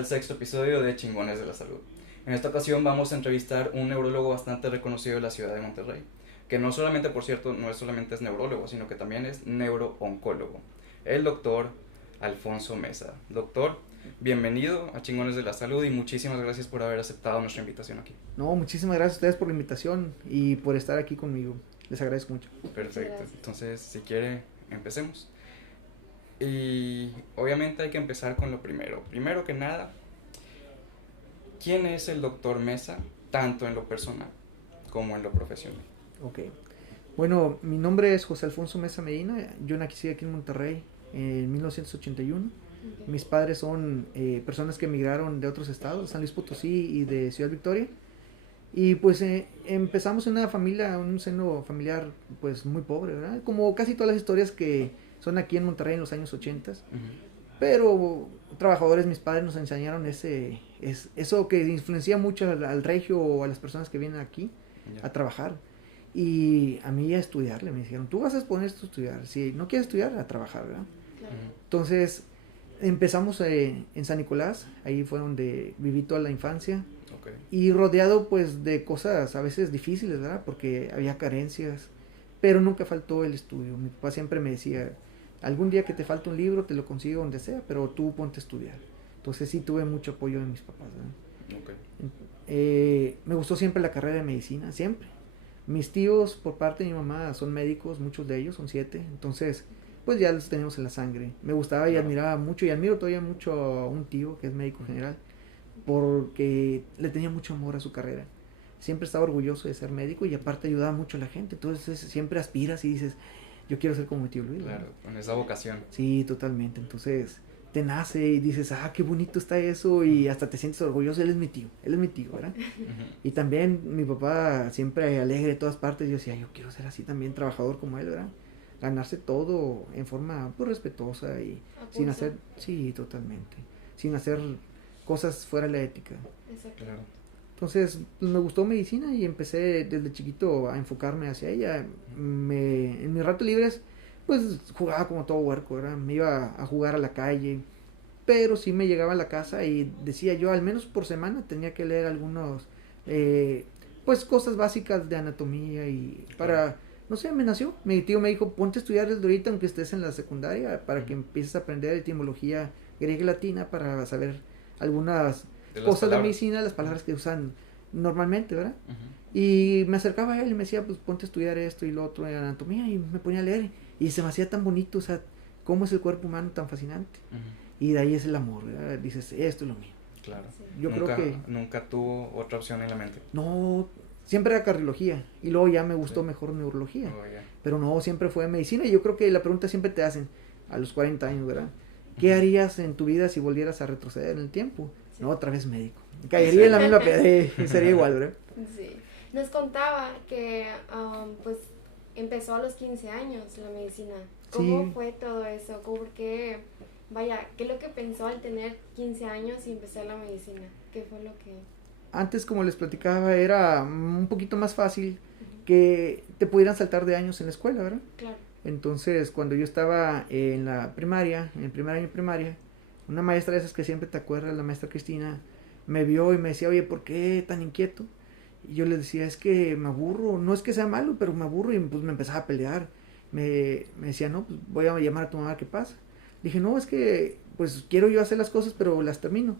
al sexto episodio de Chingones de la Salud. En esta ocasión vamos a entrevistar un neurólogo bastante reconocido de la ciudad de Monterrey, que no solamente, por cierto, no es solamente es neurólogo, sino que también es neurooncólogo, el doctor Alfonso Mesa. Doctor, bienvenido a Chingones de la Salud y muchísimas gracias por haber aceptado nuestra invitación aquí. No, muchísimas gracias a ustedes por la invitación y por estar aquí conmigo. Les agradezco mucho. Perfecto, entonces si quiere, empecemos. Y obviamente hay que empezar con lo primero. Primero que nada, ¿quién es el doctor Mesa, tanto en lo personal como en lo profesional? Ok. Bueno, mi nombre es José Alfonso Mesa Medina. Yo nací aquí en Monterrey en 1981. Okay. Mis padres son personas que emigraron de otros estados, de San Luis Potosí y de Ciudad Victoria. Y pues empezamos en una familia, un seno familiar pues muy pobre, ¿verdad? Como casi todas las historias que son aquí en Monterrey en los años 80. Pero trabajadores, mis padres nos enseñaron eso que influencia mucho al regio o a las personas que vienen aquí a trabajar. Y a mí a estudiarle, me dijeron, tú vas a poner esto a estudiar, si no quieres estudiar, a trabajar, ¿verdad? Claro. Entonces empezamos en San Nicolás, ahí fue donde viví toda la infancia. Okay. Y rodeado pues de cosas a veces difíciles, ¿verdad? Porque había carencias, pero nunca faltó el estudio. Mi papá siempre me decía, algún día que te falta un libro, te lo consigo donde sea, pero tú ponte a estudiar. Entonces sí tuve mucho apoyo de mis papás, ¿verdad? Okay. Me gustó siempre la carrera de medicina, siempre. Mis tíos por parte de mi mamá son médicos, muchos de ellos, son 7, entonces pues ya los tenemos en la sangre. Me gustaba y admiraba mucho y admiro todavía mucho a un tío que es médico general, porque le tenía mucho amor a su carrera. Siempre estaba orgulloso de ser médico y aparte ayudaba mucho a la gente. Entonces siempre aspiras y dices, yo quiero ser como mi tío Luis. Claro, con esa vocación. Sí, totalmente. Entonces te nace y dices, qué bonito está eso y hasta te sientes orgulloso. Él es mi tío, ¿verdad? Y también mi papá siempre alegre de todas partes. Yo decía, yo quiero ser así también, trabajador como él, ¿verdad? Ganarse todo en forma pues respetuosa y sin hacer, sí, totalmente, sin hacer cosas fuera de la ética. Exacto. Claro. Entonces pues, me gustó medicina y empecé desde chiquito a enfocarme hacia ella. En mis ratos libres pues jugaba como todo huerco, ¿verdad? Me iba a jugar a la calle, pero sí me llegaba a la casa y decía yo, al menos por semana tenía que leer algunos pues cosas básicas de anatomía y para, no sé, me nació. Mi tío me dijo, ponte a estudiar desde ahorita aunque estés en la secundaria para que empieces a aprender etimología griega y latina para saber algunas cosas de medicina, las palabras que usan normalmente, ¿verdad? Y me acercaba a él y me decía, pues ponte a estudiar esto y lo otro en anatomía y me ponía a leer y se me hacía tan bonito, o sea, cómo es el cuerpo humano tan fascinante. Y de ahí es el amor, ¿verdad? Dices, esto es lo mío. Claro. Yo creo que nunca tuvo otra opción en la mente. No, siempre era cardiología y luego ya me gustó mejor neurología. Pero no, siempre fue medicina y yo creo que la pregunta siempre te hacen a los 40 años, ¿verdad? ¿Qué harías en tu vida si volvieras a retroceder en el tiempo? Sí. No, otra vez médico. Caería en la misma piedra, sería igual, ¿verdad? Sí. Nos contaba que pues empezó a los 15 años la medicina. ¿Cómo fue todo eso? ¿Qué es lo que pensó al tener 15 años y empezar la medicina? ¿Qué fue lo que...? Antes, como les platicaba, era un poquito más fácil que te pudieran saltar de años en la escuela, ¿verdad? Claro. Entonces, cuando yo estaba en la primaria, en el primer año de primaria, una maestra de esas que siempre te acuerdas, la maestra Cristina, me vio y me decía, oye, ¿por qué tan inquieto? Y yo le decía, es que me aburro, no es que sea malo, pero me aburro y pues me empezaba a pelear. Me decía, no, pues voy a llamar a tu mamá, ¿qué pasa? Le dije, no, es que pues quiero yo hacer las cosas, pero las termino.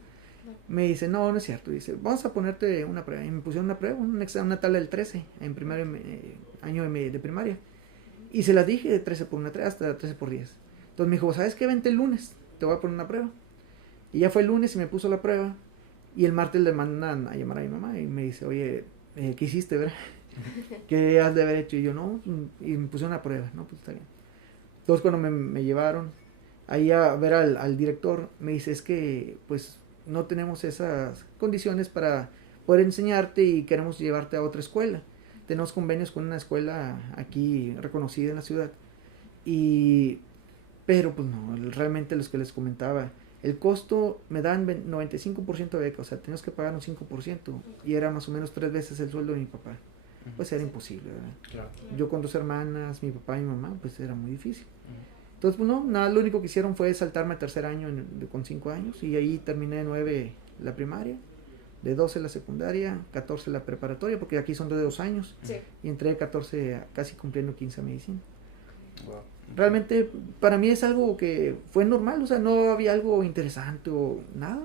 Me dice, no es cierto. Dice, vamos a ponerte una prueba. Y me pusieron una prueba, una tabla del 13, en primer año de primaria. Y se las dije de 13 por una 3 hasta 13 por 10. Entonces me dijo, ¿sabes qué? Vente el lunes, te voy a poner una prueba. Y ya fue el lunes y me puso la prueba. Y el martes le mandan a llamar a mi mamá y me dice, oye, ¿qué hiciste, verdad? ¿Qué has de haber hecho? Y yo, no, y me puse una prueba, no, pues está bien. Entonces cuando me llevaron ahí a ver al director, me dice, es que pues no tenemos esas condiciones para poder enseñarte y queremos llevarte a otra escuela. Tenemos convenios con una escuela aquí reconocida en la ciudad. Pero pues no, realmente los que les comentaba, el costo me dan 95% de beca, o sea, tenemos que pagar un 5% y era más o menos 3 veces el sueldo de mi papá. Pues era imposible, ¿verdad? Claro. Yo con 2 hermanas, mi papá y mi mamá, pues era muy difícil. Entonces, pues no, nada, lo único que hicieron fue saltarme a tercer año con 5 años y ahí terminé de 9 la primaria, de 12 la secundaria, 14 la preparatoria, porque aquí son de 2 años, Sí. y entré de 14 casi cumpliendo 15 a medicina. Wow. Realmente para mí es algo que fue normal, o sea, no había algo interesante o nada,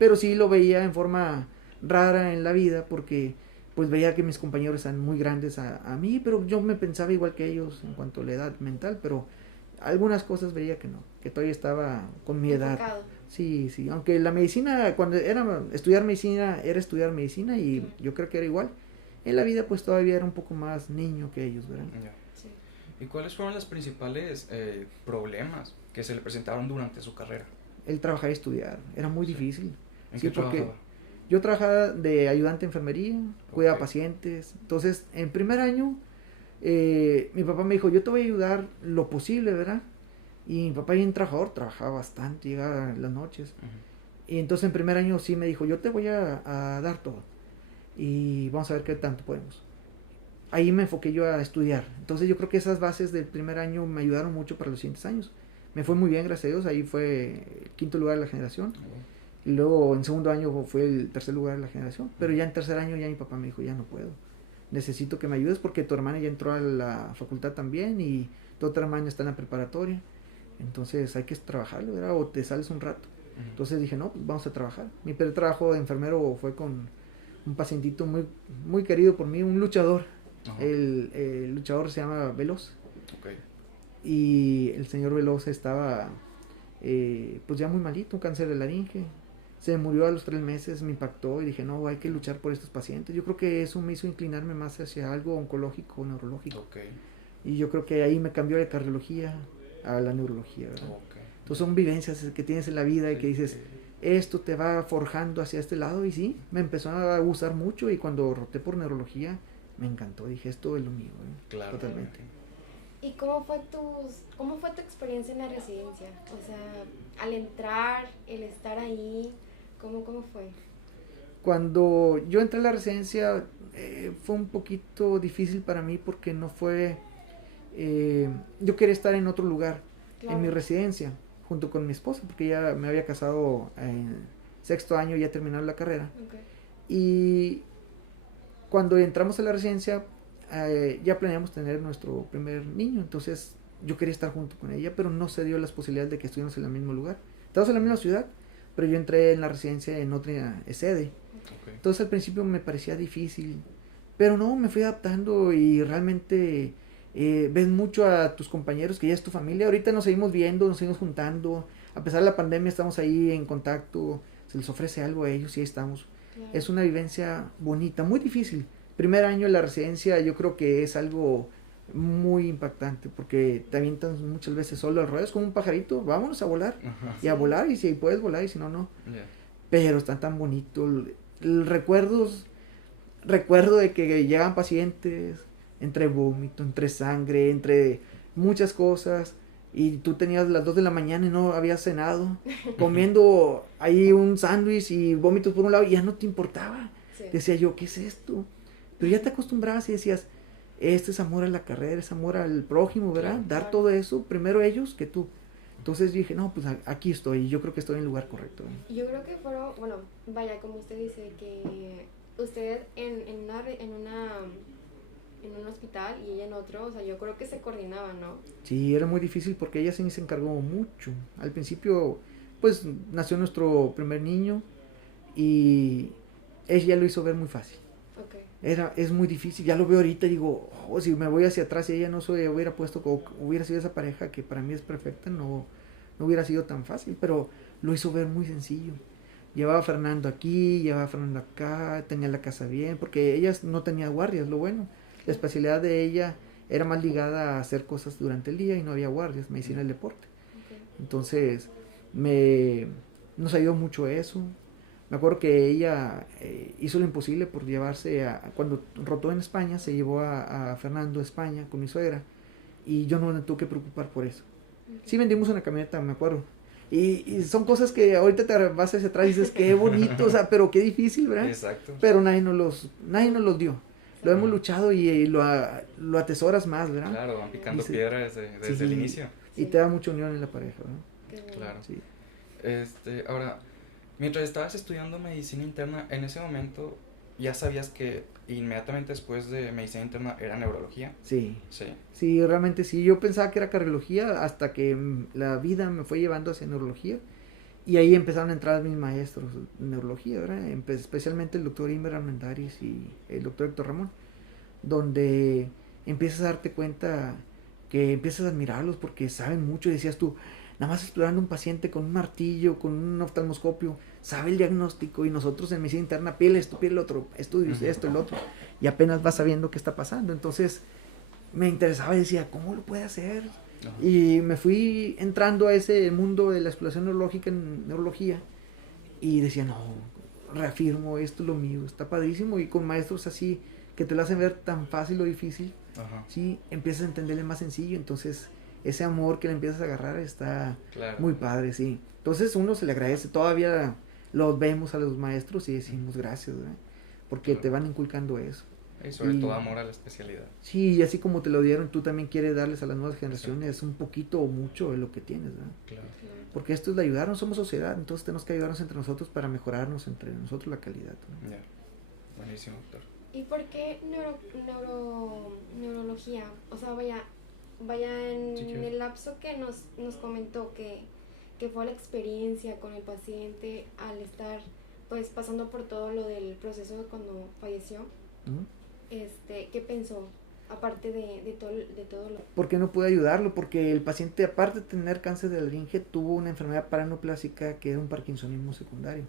pero sí lo veía en forma rara en la vida porque pues veía que mis compañeros eran muy grandes a mí, pero yo me pensaba igual que ellos en cuanto a la edad mental, pero algunas cosas veía que no, que todavía estaba con mi edad. Enfocado. Sí, sí, aunque la medicina, cuando era estudiar medicina y yo creo que era igual. En la vida pues todavía era un poco más niño que ellos, ¿verdad? Ya. Sí. ¿Y cuáles fueron los principales problemas que se le presentaron durante su carrera? El trabajar y estudiar, era muy Sí. difícil. ¿En Sí, qué porque trabajaba? yo trabajaba de ayudante de enfermería, cuidaba Ok. pacientes. Entonces, en primer año, mi papá me dijo, yo te voy a ayudar lo posible, ¿verdad? Y mi papá bien trabajador, trabajaba bastante, llegaba en las noches. Ujú. Y entonces en primer año sí me dijo, yo te voy a dar todo. Y vamos a ver qué tanto podemos. Ahí me enfoqué yo a estudiar. Entonces yo creo que esas bases del primer año me ayudaron mucho para los siguientes años. Me fue muy bien, gracias a Dios. Ahí fue el 5.º lugar de la generación. Y luego en segundo año fue el 3.er lugar de la generación. Pero ya en tercer año ya mi papá me dijo, ya no puedo. Necesito que me ayudes porque tu hermana ya entró a la facultad también y tu otra hermana está en la preparatoria. Entonces hay que trabajarlo, ¿verdad? O te sales un rato. Ujú. Entonces dije, no, pues vamos a trabajar. Mi primer trabajo de enfermero fue con un pacientito muy, muy querido por mí, un luchador. Ajá. El luchador se llama Veloz. Ok. Y el señor Veloz estaba pues ya muy malito, un cáncer de laringe. Se murió a los 3 meses, me impactó y dije, no, hay que luchar por estos pacientes. Yo creo que eso me hizo inclinarme más hacia algo oncológico, neurológico. Ok. Y yo creo que ahí me cambió de cardiología a la neurología, ¿verdad? Ok. Entonces son vivencias que tienes en la vida y que dices, Sí. esto te va forjando hacia este lado. Y sí, me empezó a gustar mucho y cuando roté por neurología me encantó. Dije, esto es lo mío, Claro. totalmente. ¿Y cómo fue tu experiencia en la residencia? O sea, al entrar, el estar ahí, ¿cómo fue? Cuando yo entré a la residencia fue un poquito difícil para mí porque no fue... yo quería estar en otro lugar, Claro. en mi residencia, junto con mi esposa, porque ya me había casado en 6.º año, ya terminado la carrera. Okay. Y cuando entramos a la residencia, ya planeamos tener nuestro primer niño, entonces yo quería estar junto con ella, pero no se dio las posibilidades de que estuviéramos en el mismo lugar. Estábamos en la misma ciudad, pero yo entré en la residencia en otra sede. Ok. Entonces al principio me parecía difícil, pero no, me fui adaptando y realmente ves mucho a tus compañeros que ya es tu familia. Ahorita nos seguimos viendo, nos seguimos juntando, a pesar de la pandemia estamos ahí en contacto, se les ofrece algo a ellos y ahí estamos. Claro. Es una vivencia bonita, muy difícil. Primer año en la residencia yo creo que es algo muy impactante porque te avientan muchas veces solo al ruedo, es como un pajarito, vámonos a volar Ajá. y a volar y si puedes volar y si no, no. Ya. Pero está tan bonito. Recuerdo de que llegan pacientes entre vómito, entre sangre, entre muchas cosas y tú tenías las 2 de la mañana y no habías cenado, comiendo ahí un sándwich y vómitos por un lado y ya no te importaba. Sí. Decía yo, ¿qué es esto? Pero ya te acostumbrabas y decías, este es amor a la carrera, es amor al prójimo, ¿verdad? Claro. Dar todo eso, primero ellos que tú. Entonces dije, no, pues aquí estoy, y yo creo que estoy en el lugar correcto. Yo creo que fueron, bueno, vaya, como usted dice, que usted en un hospital y ella en otro, o sea, yo creo que se coordinaban, ¿no? Sí, era muy difícil porque ella sí se encargó mucho. Al principio, pues, nació nuestro primer niño y ella lo hizo ver muy fácil. Okay. Es muy difícil, ya lo veo ahorita y digo, oh, si me voy hacia atrás y ella no se hubiera puesto, como hubiera sido esa pareja que para mí es perfecta, no hubiera sido tan fácil, pero lo hizo ver muy sencillo. Llevaba a Fernando aquí, llevaba a Fernando acá, tenía la casa bien, porque ella no tenía guardias, lo bueno. La especialidad de ella era más ligada a hacer cosas durante el día y no había guardias, medicina del deporte. Okay. Entonces, nos ayudó mucho eso. Me acuerdo que ella hizo lo imposible por llevarse cuando rotó en España, se llevó a Fernando a España con mi suegra y yo no me tuve que preocupar por eso. Okay. Sí vendimos una camioneta, me acuerdo. Y son cosas que ahorita te vas hacia atrás y dices, qué bonito, o sea, pero qué difícil, ¿verdad? Exacto. Pero nadie nos los dio. lo hemos luchado y lo atesoras más, ¿verdad? Claro, van picando piedra desde el inicio. Y te da mucha unión en la pareja, ¿verdad? Claro. Sí. Ahora, mientras estabas estudiando medicina interna, en ese momento ya sabías que inmediatamente después de medicina interna era neurología. Sí, realmente sí. Yo pensaba que era cardiología hasta que la vida me fue llevando hacia neurología. Y ahí empezaron a entrar mis maestros de neurología, ¿verdad? Especialmente el doctor Inver Armendáriz y el doctor Héctor Ramón, donde empiezas a darte cuenta que empiezas a admirarlos porque saben mucho. Y decías tú, nada más explorando un paciente con un martillo, con un oftalmoscopio, sabe el diagnóstico, y nosotros en medicina interna, piel esto, piel el otro, estudios, esto, el otro, y apenas vas sabiendo qué está pasando. Entonces me interesaba y decía, ¿cómo lo puede hacer? Y me fui entrando a ese mundo de la exploración neurológica en neurología y decía, no, reafirmo, esto es lo mío, está padrísimo. Y con maestros así que te lo hacen ver tan fácil o difícil, sí, empiezas a entenderle más sencillo. Entonces ese amor que le empiezas a agarrar está muy padre, sí. Entonces uno se le agradece, todavía los vemos a los maestros y decimos gracias, ¿verdad? Porque te van inculcando eso. Y sobre todo amor a la especialidad. Sí, y así como te lo dieron, tú también quieres darles a las nuevas generaciones un poquito o mucho de lo que tienes, ¿verdad? Claro. Porque esto es de ayudarnos, somos sociedad, entonces tenemos que ayudarnos entre nosotros para mejorarnos entre nosotros la calidad, ¿no? Buenísimo, doctor. ¿Y por qué neurología? O sea, vaya en el lapso que nos comentó que fue la experiencia con el paciente al estar pues pasando por todo lo del proceso de cuando falleció. ¿Qué pensó? Aparte de todo lo... ¿Por qué no pude ayudarlo? Porque el paciente, aparte de tener cáncer de laringe, tuvo una enfermedad paraneoplásica que era un parkinsonismo secundario.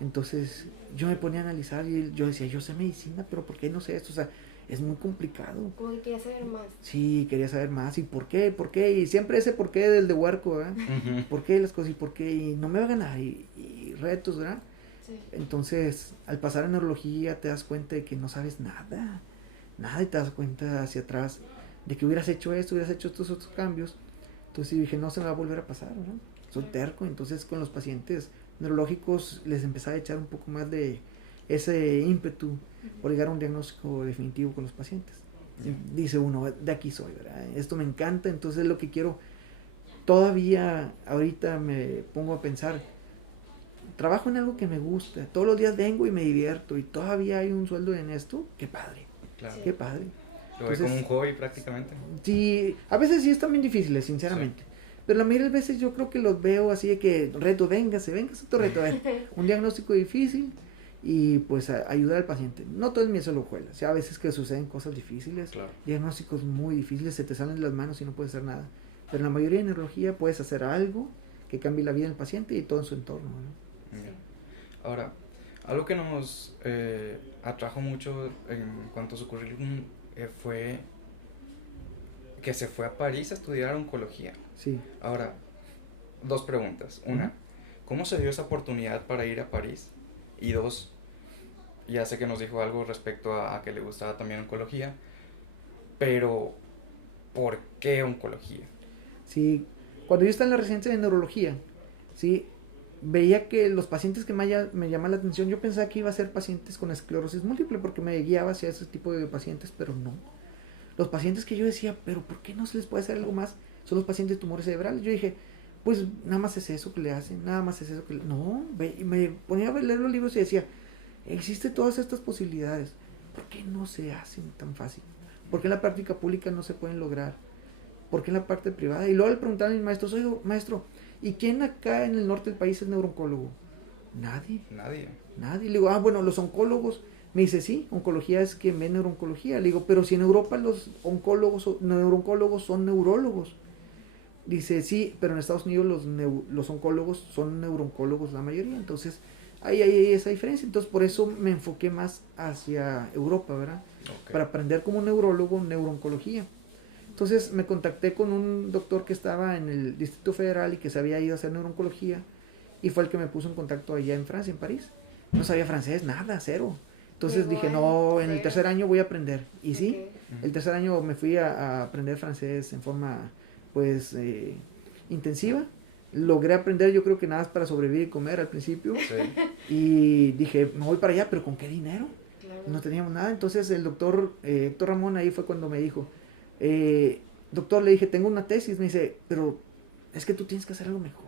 Entonces yo me ponía a analizar y yo decía, yo sé medicina, pero ¿por qué no sé esto? O sea, es muy complicado. Como que quería saber más. Sí, quería saber más. ¿Y por qué? ¿Por qué? Y siempre ese por qué del de huerco, ¿verdad? ¿Por qué las cosas? ¿Y por qué? Y no me va a ganar. Y retos, ¿verdad? Sí. Entonces, al pasar a neurología te das cuenta de que no sabes nada. Nada, y te das cuenta hacia atrás de que hubieras hecho esto, hubieras hecho estos otros cambios. Entonces dije, no se me va a volver a pasar, ¿verdad? Soy terco. Entonces con los pacientes neurológicos les empezaba a echar un poco más de ese ímpetu por llegar a un diagnóstico definitivo con los pacientes. Dice uno, de aquí soy, ¿verdad? Esto me encanta, entonces es lo que quiero. Todavía ahorita me pongo a pensar, trabajo en algo que me gusta, todos los días vengo y me divierto y todavía hay un sueldo en esto, qué padre, qué padre. Lo ve como un hobby prácticamente. Sí, a veces sí están bien difíciles, sinceramente. Pero la mayoría de veces yo creo que los veo así de que reto, véngase otro reto, a ver, un diagnóstico difícil y pues ayudar al paciente. No todo es miel sobre hojuelas, o sea, a veces que suceden cosas difíciles, diagnósticos muy difíciles, se te salen de las manos y no puedes hacer nada. Pero en la mayoría de neurología puedes hacer algo que cambie la vida del paciente y todo en su entorno, ¿no? Ahora, algo que nos atrajo mucho en cuanto a su currículum fue que se fue a París a estudiar oncología. Sí. Ahora, dos preguntas. Una, ¿cómo se dio esa oportunidad para ir a París? Y dos, ya sé que nos dijo algo respecto a que le gustaba también oncología, pero ¿por qué oncología? Sí, cuando yo estaba en la residencia de neurología, sí, veía que los pacientes que me llamaban la atención, yo pensaba que iba a ser pacientes con esclerosis múltiple porque me guiaba hacia ese tipo de pacientes, pero no. Los pacientes que yo decía, pero ¿por qué no se les puede hacer algo más? Son los pacientes de tumores cerebrales. Yo dije, pues nada más es eso que le hacen, nada más es eso que le... No, me ponía a leer los libros y decía, existen todas estas posibilidades, ¿por qué no se hacen tan fácil? ¿Por qué en la práctica pública no se pueden lograr? ¿Por qué en la parte privada? Y luego le preguntaban a mis maestros, oye, maestro, ¿y quién acá en el norte del país es neurooncólogo? Nadie. Le digo, bueno, los oncólogos. Me dice, sí, oncología es quien ve neurooncología. Le digo, pero si en Europa los neurooncólogos son neurólogos. Dice, sí, pero en Estados Unidos los oncólogos son neurooncólogos la mayoría. Entonces, ahí hay esa diferencia. Entonces, por eso me enfoqué más hacia Europa, ¿verdad? Para aprender como neurólogo neurooncología. Entonces, me contacté con un doctor que estaba en el Distrito Federal y que se había ido a hacer neurooncología. Y fue el que me puso en contacto allá en Francia, en París. No sabía francés, nada, cero. Entonces dije, no, en el tercer año voy a aprender. Y sí, el tercer año me fui a aprender francés en forma, pues, intensiva. Logré aprender, yo creo que nada más para sobrevivir y comer al principio. Y dije, me voy para allá, pero ¿con qué dinero? nada. No teníamos nada, entonces el doctor Héctor Ramón ahí fue cuando me dijo, doctor, le dije, tengo una tesis, me dice, pero es que tú tienes que hacer algo mejor.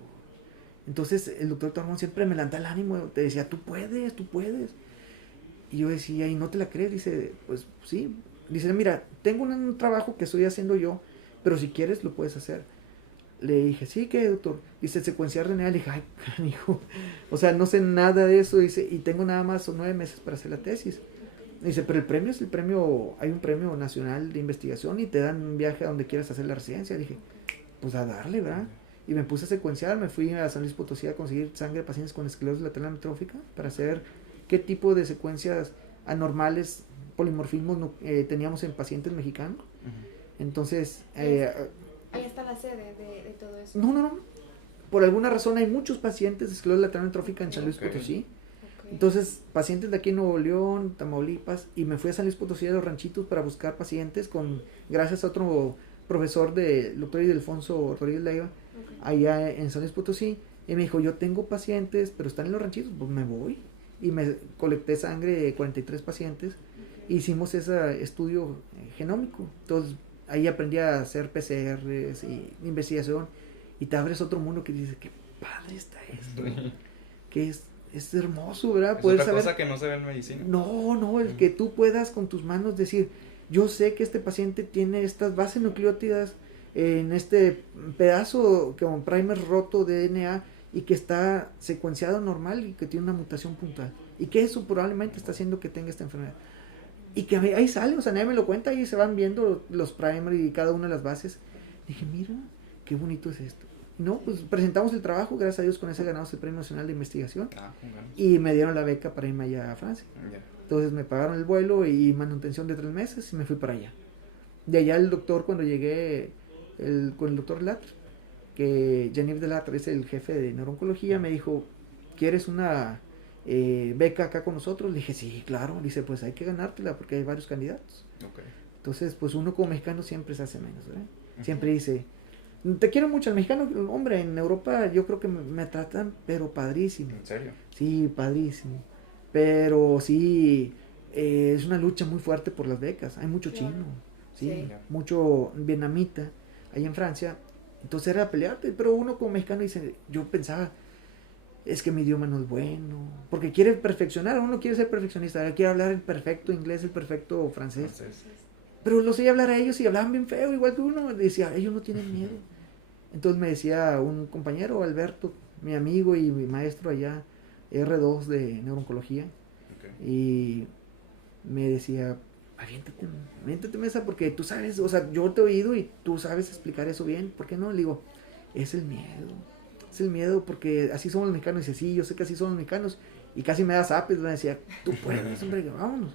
Entonces el doctor Héctor Ramón siempre me levantaba el ánimo, te decía, tú puedes. Y yo decía, ¿y no te la crees? Dice, pues sí. Dice, mira, tengo un trabajo que estoy haciendo yo, pero si quieres lo puedes hacer. Le dije, sí, ¿qué, doctor? Dice, secuenciar RNA. Le dije, ay, canijo, o sea, no sé nada de eso. Dice, y tengo nada más 9 meses para hacer la tesis. Dice, pero el premio es el premio, hay un premio nacional de investigación y te dan un viaje a donde quieras hacer la residencia. Dije, pues a darle, ¿verdad? Y me puse a secuenciar, me fui a San Luis Potosí a conseguir sangre de pacientes con esclerosis lateral amiotrófica para saber qué tipo de secuencias anormales, polimorfismos teníamos en pacientes mexicanos. Entonces, ahí está la sede de todo eso. No. Por alguna razón hay muchos pacientes de esclerosis lateral amiotrófica en San Luis Potosí. Entonces, pacientes de aquí en Nuevo León, Tamaulipas, y me fui a San Luis Potosí de los ranchitos para buscar pacientes gracias a otro profesor del doctor Ildefonso Rodríguez Leiva, allá en San Luis Potosí, y me dijo, yo tengo pacientes, pero están en los ranchitos, pues me voy. Y me colecté sangre de 43 pacientes, hicimos ese estudio genómico. Entonces, ahí aprendí a hacer PCRs y investigación, y te abres otro mundo que dices, qué padre está esto, que es hermoso, ¿verdad? Es Poder otra saber, cosa que no se ve en medicina. No, el que tú puedas con tus manos decir, yo sé que este paciente tiene estas bases nucleótidas en este pedazo como primer roto de DNA y que está secuenciado normal y que tiene una mutación puntual y que eso probablemente está haciendo que tenga esta enfermedad. Y que ahí sale, o sea, nadie me lo cuenta, ahí se van viendo los primary y cada una de las bases. Dije, mira, qué bonito es esto. No, pues presentamos el trabajo, gracias a Dios con ese ganamos el Premio Nacional de Investigación y me dieron la beca para irme allá a Francia. Entonces me pagaron el vuelo y manutención de 3 meses y me fui para allá. De allá el doctor, cuando llegué con el doctor Latre, que Jean-Yves Delattre es el jefe de neurooncología, me dijo, ¿quieres una beca acá con nosotros? Le dije, sí, claro. Dice, pues hay que ganártela porque hay varios candidatos. Entonces, pues uno como mexicano siempre se hace menos, ¿verdad? Siempre dice, te quiero mucho. El mexicano, hombre, en Europa yo creo que me tratan, pero padrísimo. ¿En serio? Sí, padrísimo. Pero sí, es una lucha muy fuerte por las becas. Hay mucho chino, sí, mucho vietnamita ahí en Francia. Entonces era pelearte, pero uno como mexicano dice, yo pensaba, es que mi idioma no es bueno, porque quiere perfeccionar, uno quiere ser perfeccionista, quiere hablar el perfecto inglés, el perfecto francés. Pero los oía hablar a ellos y hablaban bien feo, igual que uno. Decía, ellos no tienen miedo. Entonces me decía un compañero, Alberto, mi amigo y mi maestro allá, R2 de neurooncología, y me decía, aviéntate mesa, porque tú sabes, o sea, yo te he oído y tú sabes explicar eso bien, ¿por qué no? Le digo, es el miedo, porque así somos los mexicanos. Y dice, sí, yo sé que así somos los mexicanos, y casi me da zapes, me decía, tú puedes, hombre, vámonos.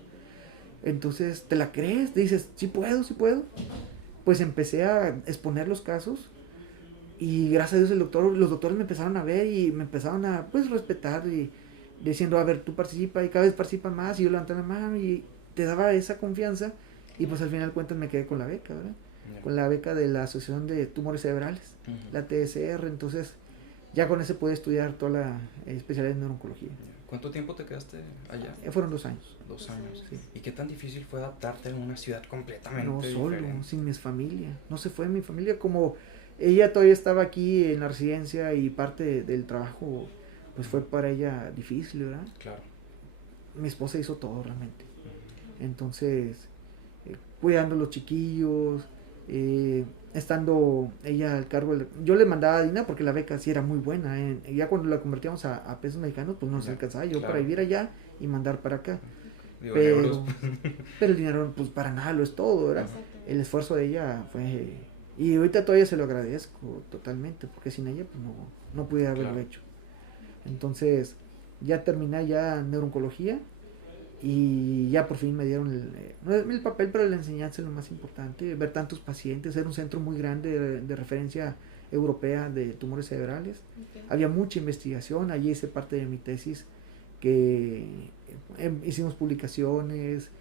Entonces, ¿te la crees? Dices, sí puedo. Pues empecé a exponer los casos, y gracias a Dios los doctores me empezaron a ver y me empezaron a, pues, respetar, y diciendo, a ver, tú participa, y cada vez participa más, y yo levanté la mano, y te daba esa confianza, y pues al final cuentas me quedé con la beca, ¿verdad? Con la beca de la Asociación de Tumores Cerebrales, la TSR. Entonces ya con eso pude estudiar toda la especialidad en neurooncología. ¿Cuánto tiempo te quedaste allá? Fueron 2 años. 2 años. Sí. ¿Y qué tan difícil fue adaptarte a una ciudad completamente solo, diferente? sin mi familia. No se fue mi familia, como ella todavía estaba aquí en la residencia y parte del trabajo pues fue para ella difícil, ¿verdad? Claro. Mi esposa hizo todo realmente. Entonces, cuidando a los chiquillos, estando ella al cargo yo le mandaba dinero porque la beca sí era muy buena, ya cuando la convertíamos a pesos mexicanos pues no se alcanzaba yo para vivir allá y mandar para acá. Digo, pero el dinero pues para nada lo es todo, ¿verdad? El esfuerzo de ella fue, y ahorita todavía se lo agradezco totalmente, porque sin ella pues no pudiera haberlo hecho. Entonces ya terminé ya neurooncología y ya por fin me dieron el papel, pero la enseñanza es lo más importante, ver tantos pacientes. Era un centro muy grande de referencia europea de tumores cerebrales. Había mucha investigación, allí hice parte de mi tesis, que hicimos publicaciones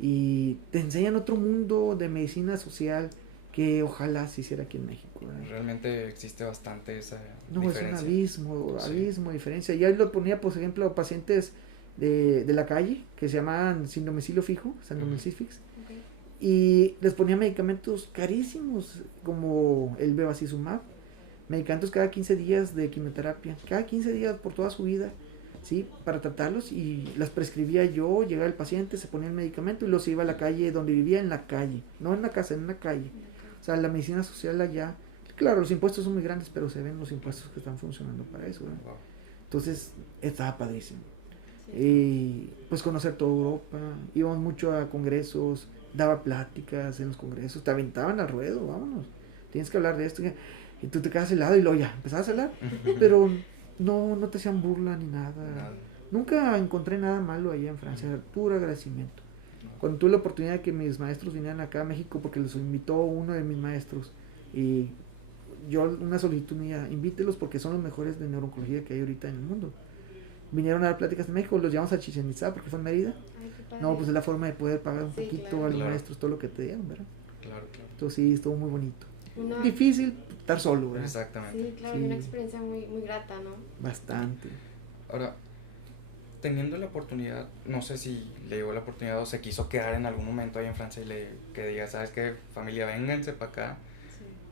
y te enseñan otro mundo de medicina social que ojalá se hiciera aquí en México, ¿verdad? Realmente existe bastante esa diferencia. Es un abismo de diferencia. Ya lo ponía, por ejemplo, pacientes de la calle que se llamaban sin domicilio fijo, sin domicilio fix. Y les ponía medicamentos carísimos, como el bevacizumab, medicamentos cada 15 días de quimioterapia, cada 15 días por toda su vida, ¿sí? Para tratarlos, y las prescribía yo, llegaba el paciente, se ponía el medicamento y los iba a la calle donde vivía, en la calle, no en la casa, en la calle. O sea, la medicina social allá, claro, los impuestos son muy grandes, pero se ven los impuestos que están funcionando para eso, ¿verdad? Wow. Entonces, estaba padrísimo. Y pues conocer toda Europa, íbamos mucho a congresos, daba pláticas en los congresos, te aventaban al ruedo, vámonos, tienes que hablar de esto, y tú te quedas helado y luego ya, empezabas a hablar, pero no te hacían burla ni nada. Nunca encontré nada malo allá en Francia, puro agradecimiento. Cuando tuve la oportunidad de que mis maestros vinieran acá a México, porque los invitó uno de mis maestros, y yo una solicitud mía, invítelos porque son los mejores de neurooncología que hay ahorita en el mundo. Vinieron a dar pláticas en México, los llevamos a Chichén Itzá porque fue en Mérida. No, pues es la forma de poder pagar un poquito a los maestros todo lo que te dieron, ¿verdad? Claro. Entonces sí, estuvo muy bonito. Difícil estar solo, ¿verdad? Exactamente. Sí, claro, y una experiencia muy, muy grata, ¿no? Bastante. Ahora, teniendo la oportunidad, no sé si le llegó la oportunidad o se quiso quedar en algún momento ahí en Francia y que diga, ¿sabes qué? Familia, vénganse para acá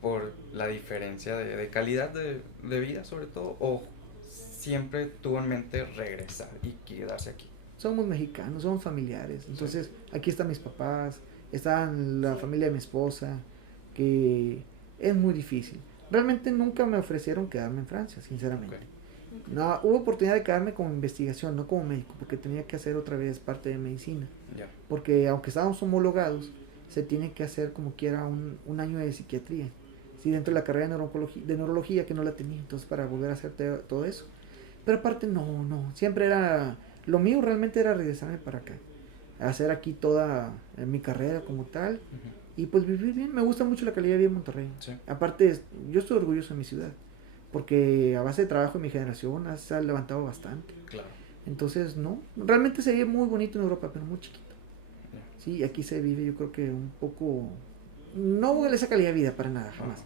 por la diferencia de calidad de vida sobre todo, o siempre tuvo en mente regresar y quedarse aquí. Somos mexicanos, somos familiares, entonces aquí están mis papás, está la familia de mi esposa, que es muy difícil. Realmente nunca me ofrecieron quedarme en Francia, sinceramente. No, hubo oportunidad de quedarme como investigación, no como médico, porque tenía que hacer otra vez parte de medicina. Porque aunque estábamos homologados, se tiene que hacer como quiera un año de psiquiatría. Sí, dentro de la carrera de neurología, que no la tenía, entonces para volver a hacer todo eso. Pero aparte no, siempre era, lo mío realmente era regresarme para acá, hacer aquí toda mi carrera como tal, y pues vivir bien. Me gusta mucho la calidad de vida en Monterrey. Aparte, yo estoy orgulloso de mi ciudad, porque a base de trabajo de mi generación se ha levantado bastante. Claro. Entonces, no, realmente se vive muy bonito en Europa, pero muy chiquito. Sí, aquí se vive, yo creo que un poco, no esa calidad de vida para nada, jamás,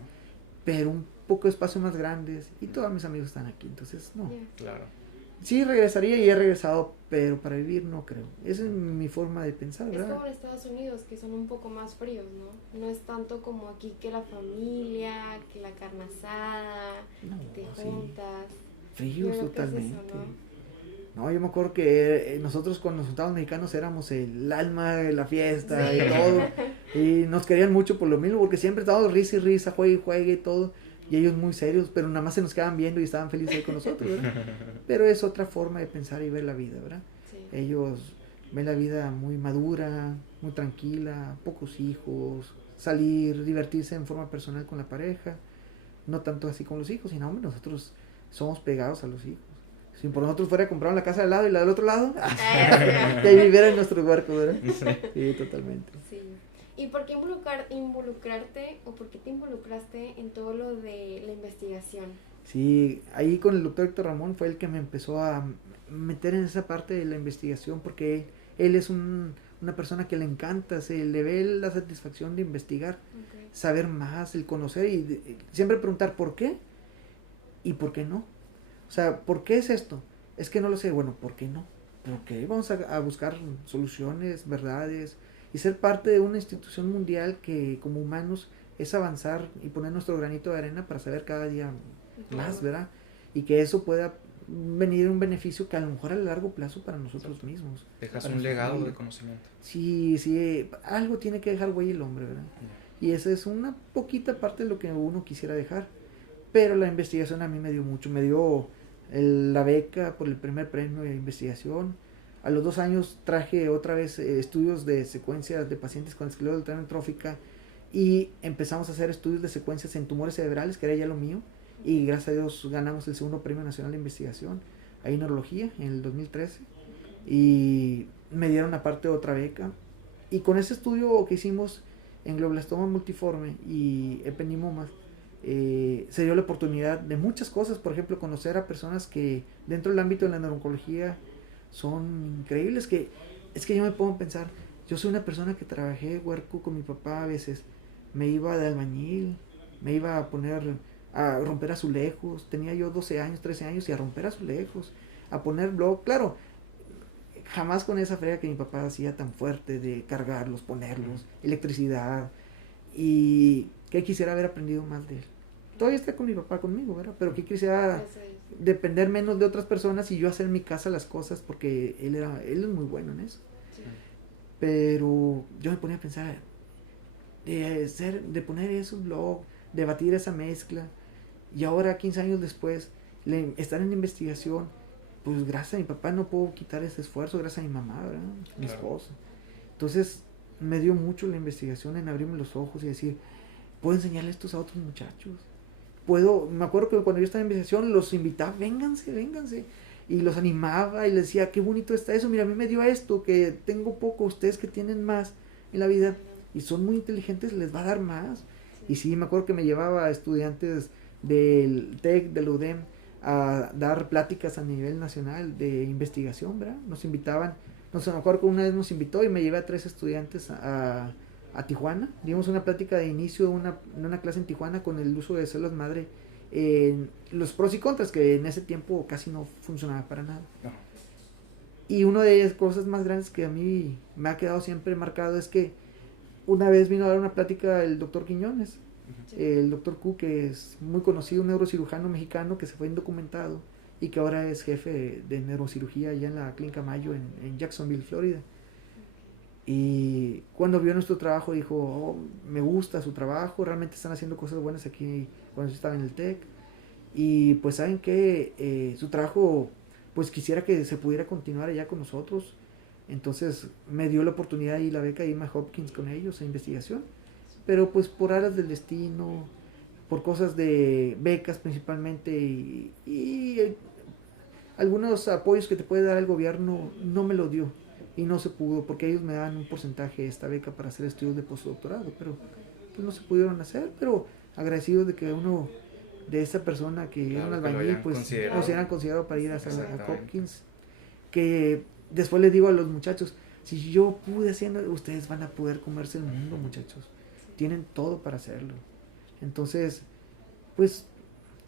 pero un poco de espacios más grandes, y todos mis amigos están aquí, entonces no. Claro. Sí regresaría, y he regresado, pero para vivir no creo. Esa es mi forma de pensar, ¿verdad? Es como en Estados Unidos, que son un poco más fríos, ¿no? No es tanto como aquí, que la familia, que la carne asada, que te juntas. Fríos totalmente. No, yo me acuerdo que nosotros cuando nos juntábamos mexicanos éramos el alma de la fiesta y todo. Y nos querían mucho por lo mismo, porque siempre estábamos risa y risa, juegue y juegue y todo. Y ellos muy serios, pero nada más se nos quedaban viendo y estaban felices ahí con nosotros, ¿verdad? Pero es otra forma de pensar y ver la vida, ¿verdad? Sí. Ellos ven la vida muy madura, muy tranquila, pocos hijos, salir, divertirse en forma personal con la pareja. No tanto así con los hijos, sino, hombre, nosotros somos pegados a los hijos. Si por nosotros fuera a comprar la casa del lado y la del otro lado, y ahí viviera en nuestro barco, ¿verdad? Sí, totalmente. Sí. ¿Y por qué involucrarte, o por qué te involucraste en todo lo de la investigación? Sí, ahí con el doctor Héctor Ramón fue el que me empezó a meter en esa parte de la investigación, porque él es una persona que le encanta, se le ve la satisfacción de investigar, saber más, el conocer, y siempre preguntar por qué y por qué no. O sea, ¿por qué es esto? Es que no lo sé. Bueno, ¿por qué no? Ok, vamos a buscar soluciones, verdades, y ser parte de una institución mundial que como humanos es avanzar y poner nuestro granito de arena para saber cada día más, ¿verdad? Y que eso pueda venir un beneficio que a lo mejor a largo plazo para nosotros mismos. Dejas un legado de conocimiento. Sí, algo tiene que dejar huella el hombre, ¿verdad? Y esa es una poquita parte de lo que uno quisiera dejar. Pero la investigación a mí me dio mucho, me dio la beca por el primer premio de investigación. A los 2 años traje otra vez estudios de secuencias de pacientes con esclerosis amiotrófica, y empezamos a hacer estudios de secuencias en tumores cerebrales, que era ya lo mío, y gracias a Dios ganamos el segundo premio nacional de investigación ahí en neurología en el 2013, y me dieron aparte otra beca. Y con ese estudio que hicimos en glioblastoma multiforme y ependimomas, se dio la oportunidad de muchas cosas. Por ejemplo, conocer a personas que dentro del ámbito de la neurooncología son increíbles, que es que yo me pongo a pensar, yo soy una persona que trabajé huerco con mi papá, a veces me iba de albañil, me iba a romper azulejos, tenía yo 12 años, 13 años, y a romper azulejos, a poner blog, claro, jamás con esa frega que mi papá hacía tan fuerte de cargarlos, ponerlos, electricidad, y que quisiera haber aprendido más de él. Todavía está con mi papá conmigo, ¿verdad? Pero que quisiera depender menos de otras personas y yo hacer en mi casa las cosas, porque él es muy bueno en eso. Sí. Pero yo me ponía a pensar de poner esos blogs, de batir esa mezcla, y ahora 15 años después estar en investigación, pues gracias a mi papá no puedo quitar ese esfuerzo, gracias a mi mamá, ¿verdad? Mi esposa. Entonces me dio mucho la investigación en abrirme los ojos y decir, puedo enseñarle esto a otros muchachos. Me acuerdo que cuando yo estaba en investigación los invitaba, vénganse, y los animaba y les decía, qué bonito está eso, mira, a mí me dio esto, que tengo poco, ustedes que tienen más en la vida y son muy inteligentes, les va a dar más. Y sí, me acuerdo que me llevaba a estudiantes del TEC, del UDEM, a dar pláticas a nivel nacional de investigación, ¿verdad? Nos invitaban, me acuerdo que una vez nos invitó y me llevé a 3 estudiantes a Tijuana. Dimos una plática de inicio de una clase en Tijuana con el uso de células madre, los pros y contras, que en ese tiempo casi no funcionaba para nada. No. Y una de las cosas más grandes que a mí me ha quedado siempre marcado es que una vez vino a dar una plática el doctor Quiñones, el doctor Q, que es muy conocido, un neurocirujano mexicano que se fue indocumentado y que ahora es jefe de neurocirugía allá en la Clínica Mayo en Jacksonville, Florida. Y cuando vio nuestro trabajo dijo, oh, me gusta su trabajo, realmente están haciendo cosas buenas aquí cuando yo estaba en el TEC. Y pues saben que su trabajo, pues quisiera que se pudiera continuar allá con nosotros. Entonces me dio la oportunidad y la beca de irme a Hopkins con ellos a investigación. Pero pues por aras del destino, por cosas de becas principalmente y algunos apoyos que te puede dar el gobierno, no me lo dio. Y no se pudo, porque ellos me daban un porcentaje de esta beca para hacer estudios de postdoctorado, pero pues no se pudieron hacer, pero agradecido de que uno, de esa persona que era un albañil, pues nos hubieran considerado para ir a Hopkins, que después les digo a los muchachos, si yo pude haciendo, ustedes van a poder comerse el mundo, muchachos, tienen todo para hacerlo. Entonces, pues,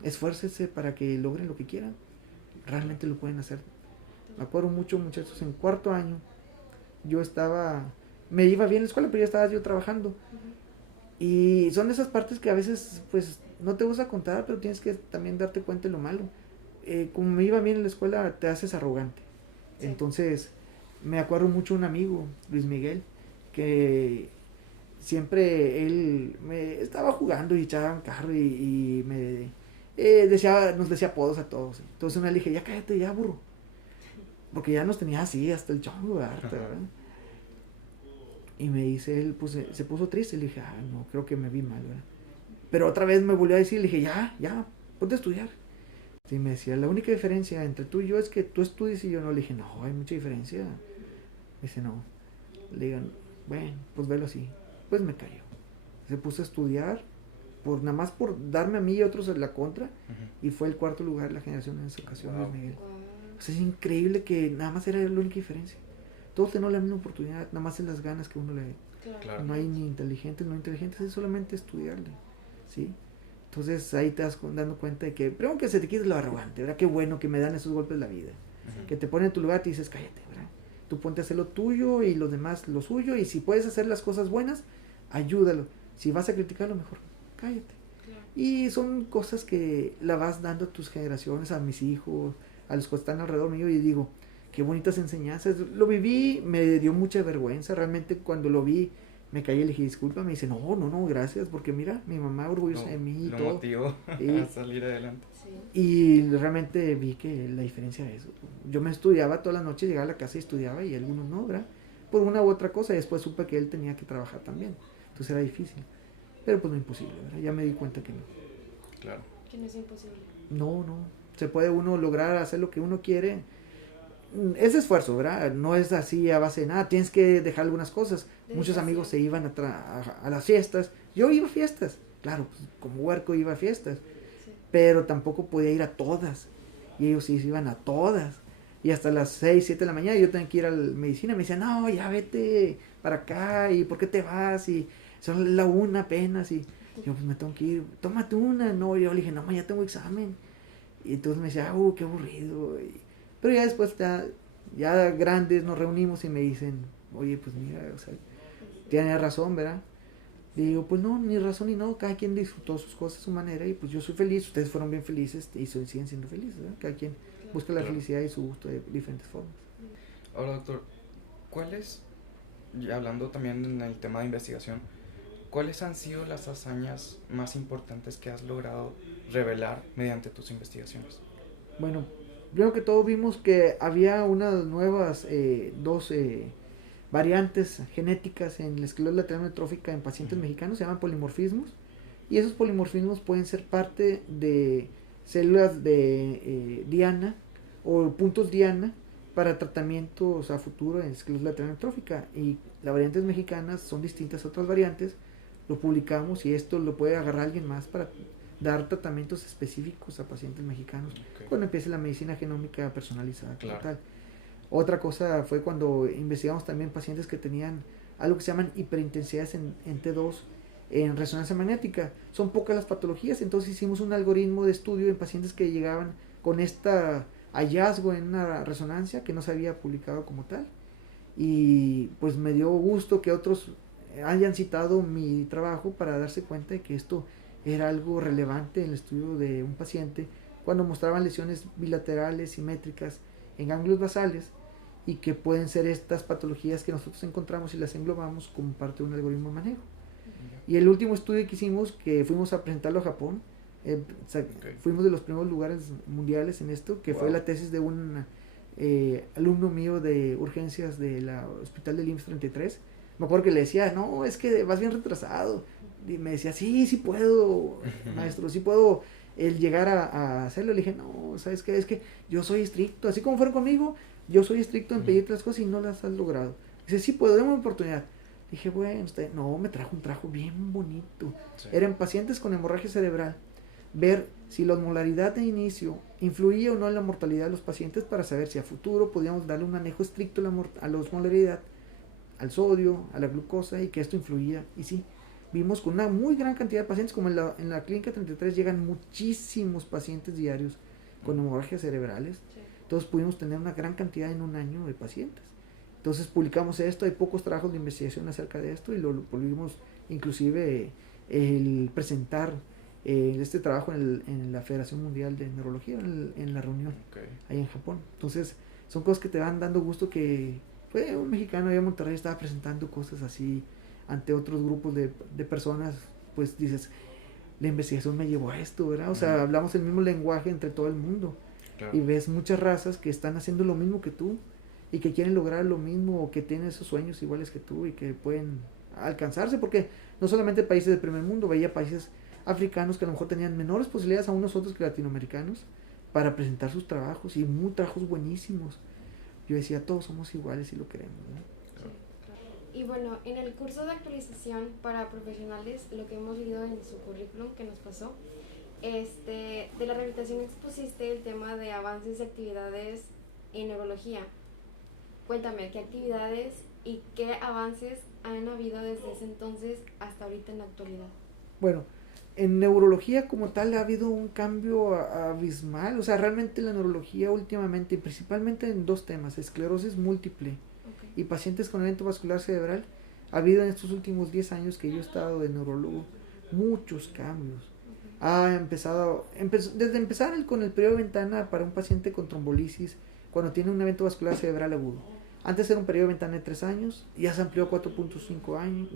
esfuércense para que logren lo que quieran, realmente lo pueden hacer. Me acuerdo mucho, muchachos, en 4º año, me iba bien en la escuela, pero ya estaba yo trabajando. Y son esas partes que a veces, pues, no te gusta contar, pero tienes que también darte cuenta de lo malo. Como me iba bien en la escuela, te haces arrogante. Sí. Entonces, me acuerdo mucho un amigo, Luis Miguel, que siempre él me estaba jugando y echaba un carro y me nos decía apodos a todos. Entonces una le dije, ya cállate, ya burro. Porque ya nos tenía así hasta el chongo, ¿verdad? Y me dice él, pues se puso triste. Le dije, no, creo que me vi mal, ¿verdad? Pero otra vez me volvió a decir, le dije, ya, ponte a estudiar. Y me decía, la única diferencia entre tú y yo es que tú estudies y yo no. Le dije, no, hay mucha diferencia. Dice, no. Le digo, bueno, pues velo así. Pues me cayó. Se puso a estudiar, nada más por darme a mí y a otros la contra, y fue el 4º lugar de la generación en esa ocasión, Luis Miguel. O sea, es increíble que nada más era la única diferencia. Todos tenemos la misma oportunidad, nada más en las ganas que uno le dé. Claro. No hay ni inteligentes, no inteligentes, es solamente estudiarle, ¿sí? Entonces ahí te vas dando cuenta de que, primero que se te quite lo arrogante, ¿verdad? Qué bueno que me dan esos golpes de la vida. Que te ponen en tu lugar y te dices, cállate, ¿verdad? Tú ponte a hacer lo tuyo y los demás lo suyo, y si puedes hacer las cosas buenas, ayúdalo. Si vas a criticarlo, mejor cállate. Claro. Y son cosas que la vas dando a tus generaciones, a mis hijos, a los que están alrededor mío, y digo, qué bonitas enseñanzas. Lo viví, me dio mucha vergüenza, realmente cuando lo vi, me caí y le dije, disculpa, me dice, no, gracias, porque mira, mi mamá orgullosa de mí y todo. Lo motivó a salir adelante. Sí. Y realmente vi que la diferencia es eso. Yo me estudiaba todas las noches, llegaba a la casa y estudiaba, y algunos no, ¿verdad? Por una u otra cosa, y después supe que él tenía que trabajar también. Entonces era difícil. Pero pues no imposible, ¿verdad? Ya me di cuenta que no. Claro. Que no es imposible. No. Se puede uno lograr hacer lo que uno quiere. Es esfuerzo, ¿verdad? No es así a base de nada. Tienes que dejar algunas cosas. Muchos amigos se iban a las fiestas. Yo iba a fiestas. Claro, pues, como huerco iba a fiestas. Sí. Pero tampoco podía ir a todas. Y ellos sí se iban a todas. Y hasta las 6, 7 de la mañana yo tenía que ir a la medicina. Me decían, no, ya vete para acá. ¿Y por qué te vas? Y son la 1 apenas. Y yo, pues me tengo que ir. Tómate una. No, yo le dije, no, ya tengo examen. Y entonces me decía, qué aburrido. Pero ya después ya grandes nos reunimos y me dicen, oye, pues mira, o sea, tiene razón, ¿verdad? Y digo, pues no, ni razón ni no, cada quien disfrutó sus cosas a su manera y pues yo soy feliz, ustedes fueron bien felices y siguen siendo felices, ¿verdad? Cada quien busca la felicidad y su gusto de diferentes formas. Ahora, doctor, ¿cuáles, y hablando también en el tema de investigación, cuáles han sido las hazañas más importantes que has logrado revelar mediante tus investigaciones? Bueno, primero que todo vimos que había unas nuevas dos variantes genéticas en la esclerosis lateral amiotrófica en pacientes mexicanos, se llaman polimorfismos, y esos polimorfismos pueden ser parte de células de diana o puntos diana para tratamientos a futuro en esclerosis lateral amiotrófica, y las variantes mexicanas son distintas a otras variantes, lo publicamos y esto lo puede agarrar alguien más para dar tratamientos específicos a pacientes mexicanos cuando empiece la medicina genómica personalizada. Claro. Tal. Otra cosa fue cuando investigamos también pacientes que tenían algo que se llaman hiperintensidades en T2 en resonancia magnética. Son pocas las patologías, entonces hicimos un algoritmo de estudio en pacientes que llegaban con este hallazgo en una resonancia que no se había publicado como tal. Y pues me dio gusto que otros hayan citado mi trabajo para darse cuenta de que esto era algo relevante en el estudio de un paciente cuando mostraban lesiones bilaterales simétricas en ganglios basales y que pueden ser estas patologías que nosotros encontramos y las englobamos como parte de un algoritmo de manejo. Y el último estudio que hicimos, que fuimos a presentarlo a Japón, fuimos de los primeros lugares mundiales en esto, que fue la tesis de un alumno mío de urgencias del hospital del IMSS 33. Me acuerdo que le decía, no, es que vas bien retrasado. Y me decía, sí puedo, maestro, sí puedo llegar a hacerlo. Le dije, no, ¿sabes qué? Es que yo soy estricto, así como fueron conmigo, yo soy estricto en pedirte las cosas y no las has logrado. Dice, sí puedo, dame una oportunidad. Dije, bueno, no, me trajo un trabajo bien bonito. Sí. Eran pacientes con hemorragia cerebral. Ver si la osmolaridad de inicio influía o no en la mortalidad de los pacientes para saber si a futuro podíamos darle un manejo estricto a la osmolaridad, al sodio, a la glucosa, y que esto influía. Y sí, vimos con una muy gran cantidad de pacientes, como en la clínica 33 llegan muchísimos pacientes diarios con hemorragias cerebrales. Sí. Entonces pudimos tener una gran cantidad en un año de pacientes. Entonces publicamos esto, hay pocos trabajos de investigación acerca de esto y lo pudimos inclusive el presentar este trabajo en la Federación Mundial de Neurología en la reunión ahí en Japón. Entonces son cosas que te van dando gusto, que fue un mexicano allá en Monterrey, estaba presentando cosas así ante otros grupos de personas, pues dices, la investigación me llevó a esto, ¿verdad? O sea, hablamos el mismo lenguaje entre todo el mundo. Claro. Y ves muchas razas que están haciendo lo mismo que tú y que quieren lograr lo mismo o que tienen esos sueños iguales que tú y que pueden alcanzarse, porque no solamente países del primer mundo, veía países africanos que a lo mejor tenían menores posibilidades a unos otros que latinoamericanos para presentar sus trabajos y muy trabajos buenísimos. Yo decía, todos somos iguales y lo queremos, ¿no? Y bueno, en el curso de actualización para profesionales, lo que hemos leído en su currículum que nos pasó, de la rehabilitación expusiste el tema de avances y actividades en neurología. Cuéntame, ¿qué actividades y qué avances han habido desde ese entonces hasta ahorita en la actualidad? Bueno, en neurología como tal ha habido un cambio abismal. O sea, realmente la neurología últimamente, principalmente en dos temas, esclerosis múltiple y pacientes con evento vascular cerebral, ha habido en estos últimos 10 años que yo he estado de neurólogo muchos cambios. Ha empezado desde empezar con el periodo de ventana para un paciente con trombolisis cuando tiene un evento vascular cerebral agudo. Antes era un periodo de ventana de 3 años, ya se amplió a 4.5 años,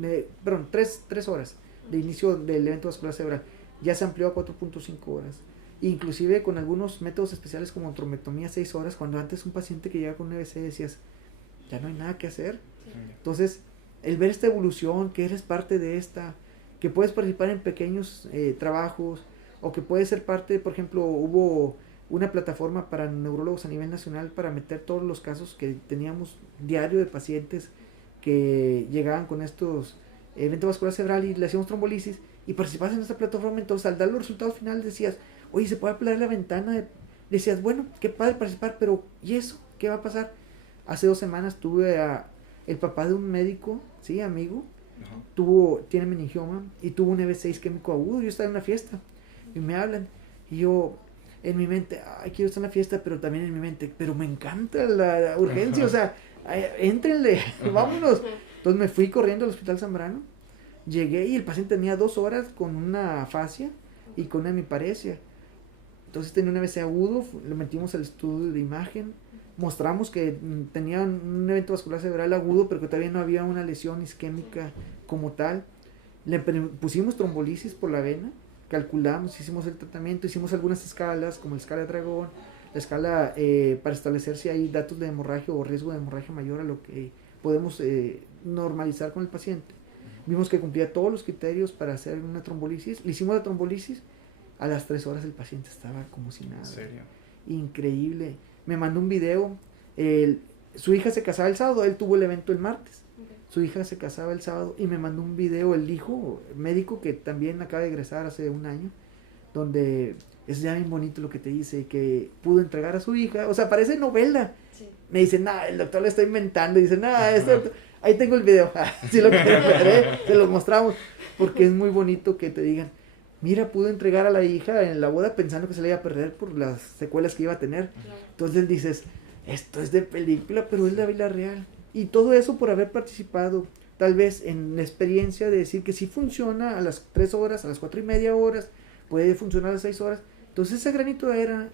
3 horas de inicio del evento vascular cerebral, ya se amplió a 4.5 horas. Inclusive con algunos métodos especiales como trombectomía 6 horas, cuando antes un paciente que llega con un EBC decías, ya no hay nada que hacer. Sí. Entonces, el ver esta evolución, que eres parte de esta, que puedes participar en pequeños trabajos, o que puedes ser parte, por ejemplo, hubo una plataforma para neurólogos a nivel nacional para meter todos los casos que teníamos diario de pacientes que llegaban con estos eventos vascular cerebral y le hacíamos trombolisis y participabas en esta plataforma. Entonces al dar los resultados finales decías, oye, se puede ampliar la ventana, decías, bueno, qué padre participar, pero ¿y eso? ¿Qué va a pasar? Hace 2 semanas tuve a el papá de un médico, sí, amigo, tiene meningioma y tuvo un EB6 isquémico agudo. Yo estaba en una fiesta y me hablan y yo, en mi mente, ay, quiero estar en la fiesta, pero también en mi mente, pero me encanta la urgencia, o sea, éntrenle, vámonos. Entonces me fui corriendo al Hospital Zambrano, llegué y el paciente tenía 2 horas con una fascia y con una hemiparesia. Entonces tenía un AVC agudo, lo metimos al estudio de imagen, mostramos que tenía un evento vascular cerebral agudo, pero que todavía no había una lesión isquémica como tal. Le pusimos trombolisis por la vena, calculamos, hicimos el tratamiento, hicimos algunas escalas, como la escala de Dragón, la escala para establecer si hay datos de hemorragia o riesgo de hemorragia mayor a lo que podemos normalizar con el paciente. Vimos que cumplía todos los criterios para hacer una trombolisis, le hicimos la trombolisis, a las 3 horas el paciente estaba como si nada. ¿En serio? Increíble. Me mandó un video, su hija se casaba el sábado, él tuvo el evento el martes. Okay. Su hija se casaba el sábado y me mandó un video, el hijo médico que también acaba de egresar hace un año, donde es ya bien bonito lo que te dice, que pudo entregar a su hija, o sea, parece novela. Sí. Me dice, nah, el doctor le está inventando, y dice, nah, ahí tengo el video, si lo quieren ver, se lo mostramos, porque es muy bonito que te digan, mira, pudo entregar a la hija en la boda pensando que se le iba a perder por las secuelas que iba a tener. Claro. Entonces dices, esto es de película, pero es la vida real. Y todo eso por haber participado, tal vez en la experiencia de decir que sí funciona a las 3 horas, a las 4:30 horas, puede funcionar a las 6 horas. Entonces ese granito de arena,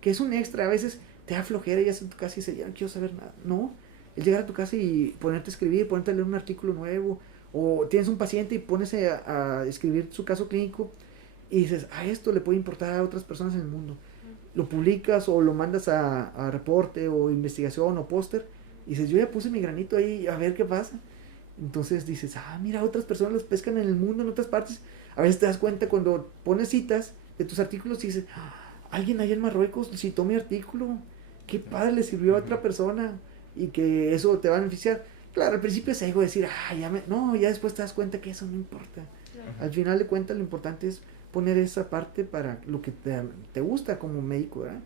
que es un extra, a veces te da flojera y ya en tu casa y dices, ya no quiero saber nada. No, el llegar a tu casa y ponerte a escribir, ponerte a leer un artículo nuevo, o tienes un paciente y pones a escribir su caso clínico, y dices, a esto le puede importar a otras personas en el mundo. Lo publicas o lo mandas a reporte o investigación o póster y dices, yo ya puse mi granito ahí, a ver qué pasa. Entonces dices, mira, otras personas los pescan en el mundo, en otras partes. A veces te das cuenta cuando pones citas de tus artículos y dices, alguien allá en Marruecos citó mi artículo, qué padre, le sirvió a otra persona y que eso te va a beneficiar. Claro, al principio es ego decir, no, ya después te das cuenta que eso no importa. Al final de cuentas lo importante es poner esa parte para lo que te gusta como médico, ¿verdad?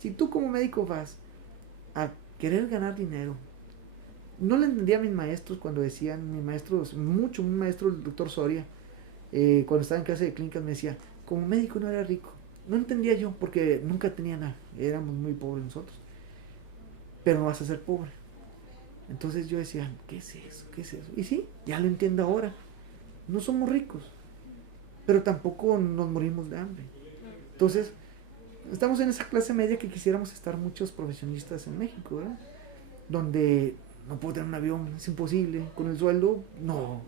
Si tú como médico vas a querer ganar dinero, no le entendía a mis maestros cuando decían, mi maestro, el doctor Soria, cuando estaba en clase de clínicas me decía, como médico no era rico. No entendía yo porque nunca tenía nada, éramos muy pobres nosotros, pero no vas a ser pobre. Entonces yo decía, ¿qué es eso? ¿Qué es eso? Y sí, ya lo entiendo ahora, no somos ricos, pero tampoco nos morimos de hambre. Entonces, estamos en esa clase media que quisiéramos estar muchos profesionistas en México, ¿verdad? Donde no puedo tener un avión, es imposible, con el sueldo, no.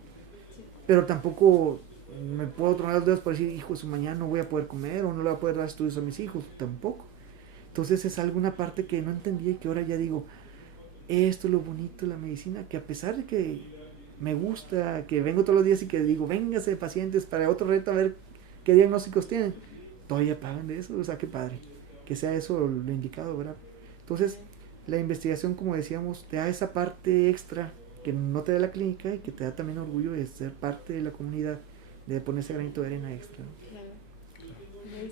Pero tampoco me puedo tronar los dedos para decir, hijo, mañana no voy a poder comer o no le voy a poder dar estudios a mis hijos, tampoco. Entonces es alguna parte que no entendía y que ahora ya digo, esto es lo bonito de la medicina, que a pesar de que me gusta, que vengo todos los días y que digo, véngase pacientes para otro reto a ver qué diagnósticos tienen, todavía pagan de eso, o sea, qué padre, que sea eso lo indicado, ¿verdad? Entonces, la investigación, como decíamos, te da esa parte extra que no te da la clínica y que te da también orgullo de ser parte de la comunidad, de poner ese granito de arena extra. Claro.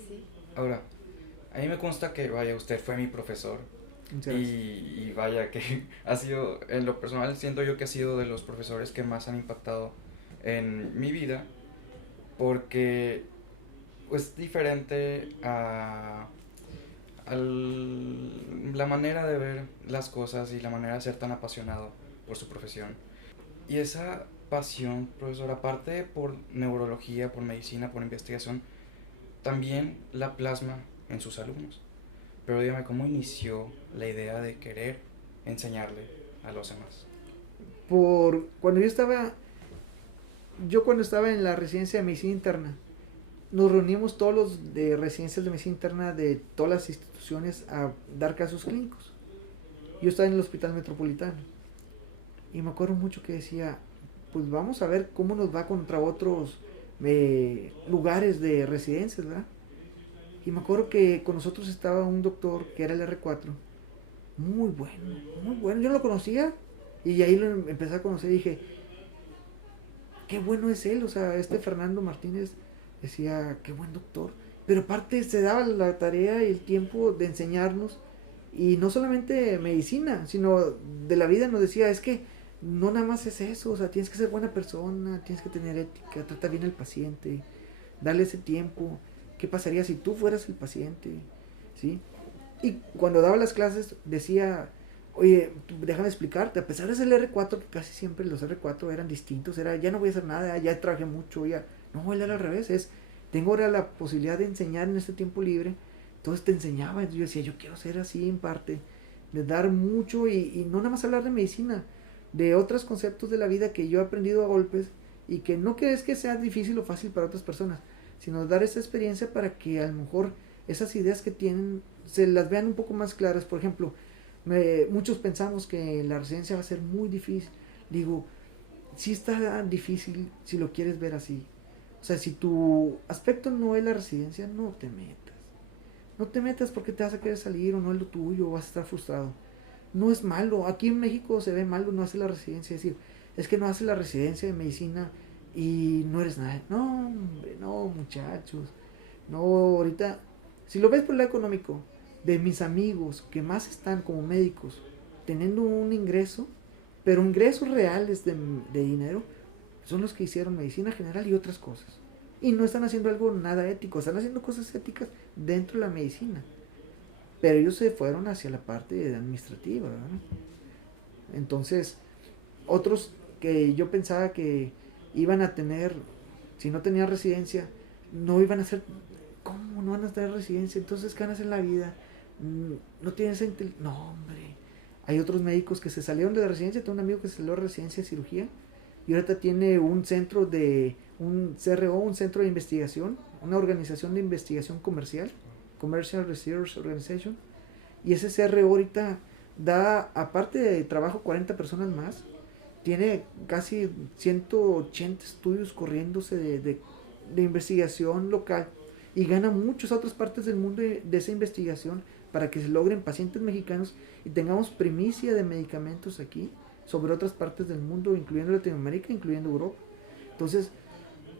Sí. Ahora, a mí me consta que, vaya, usted fue mi profesor. Y vaya que ha sido, en lo personal siento yo que ha sido de los profesores que más han impactado en mi vida, porque es diferente a la manera de ver las cosas y la manera de ser tan apasionado por su profesión. Y esa pasión, profesor, aparte por neurología, por medicina, por investigación, también la plasma en sus alumnos. Pero dígame, ¿cómo inició la idea de querer enseñarle a los demás? Cuando estaba en la residencia de medicina interna, nos reunimos todos los de residencias de medicina interna de todas las instituciones a dar casos clínicos. Yo estaba en el hospital metropolitano y me acuerdo mucho que decía, pues vamos a ver cómo nos va contra otros lugares de residencias, ¿verdad? Y me acuerdo que con nosotros estaba un doctor que era el R4, muy bueno, yo no lo conocía y ahí lo empecé a conocer y dije, qué bueno es él, o sea, Fernando Martínez decía, qué buen doctor, pero aparte se daba la tarea y el tiempo de enseñarnos, y no solamente medicina, sino de la vida. Nos decía, es que no nada más es eso, o sea, tienes que ser buena persona, tienes que tener ética, tratar bien al paciente, darle ese tiempo. ¿Qué pasaría si tú fueras el paciente? ¿sí? Y cuando daba las clases decía, oye, déjame explicarte, a pesar de ser el R4, que casi siempre los R4 eran distintos, era, ya no voy a hacer nada, ya trabajé mucho, ya, no, él era al revés, tengo ahora la posibilidad de enseñar en este tiempo libre, entonces te enseñaba, entonces yo decía, yo quiero ser así en parte, de dar mucho y no nada más hablar de medicina, de otros conceptos de la vida que yo he aprendido a golpes y que no que es que sea difícil o fácil para otras personas, sino dar esa experiencia para que a lo mejor esas ideas que tienen se las vean un poco más claras. Por ejemplo, muchos pensamos que la residencia va a ser muy difícil. Digo, sí está difícil si lo quieres ver así. O sea, si tu aspecto no es la residencia, no te metas. No te metas porque te vas a querer salir o no es lo tuyo o vas a estar frustrado. No es malo. Aquí en México se ve malo no hacer la residencia. Es decir, es que no haces la residencia de medicina y no eres nada. No, hombre, no, muchachos. No, ahorita, si lo ves por el lado económico, de mis amigos que más están como médicos teniendo un ingreso, pero ingresos reales de dinero, son los que hicieron medicina general y otras cosas. Y no están haciendo algo nada ético, están haciendo cosas éticas dentro de la medicina. Pero ellos se fueron hacia la parte administrativa, ¿verdad? Entonces, otros que yo pensaba que iban a tener, si no tenían residencia, no iban a hacer, ¿cómo no van a tener residencia? Entonces, ¿qué van a hacer en la vida? No tienen esa no, hombre. Hay otros médicos que se salieron de la residencia. Tengo un amigo que se salió de la residencia de cirugía y ahorita tiene un centro un CRO, un centro de investigación, una organización de investigación comercial, Commercial Research Organization, y ese CRO ahorita da, aparte de trabajo, 40 personas más, tiene casi 180 estudios corriéndose de investigación local y gana muchas otras partes del mundo de esa investigación para que se logren pacientes mexicanos y tengamos primicia de medicamentos aquí sobre otras partes del mundo, incluyendo Latinoamérica, incluyendo Europa. Entonces,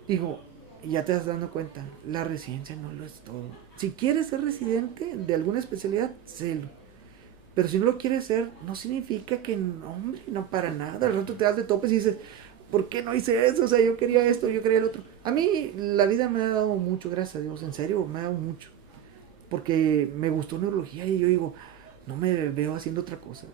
digo, ya te estás dando cuenta, la residencia no lo es todo. Si quieres ser residente de alguna especialidad, sélo. Pero si no lo quieres ser, no significa que, no, hombre, no para nada. Al rato te das de topes y dices, ¿por qué no hice eso? O sea, yo quería esto, yo quería el otro. A mí la vida me ha dado mucho, gracias a Dios, en serio, me ha dado mucho. Porque me gustó neurología y yo digo, no me veo haciendo otra cosa.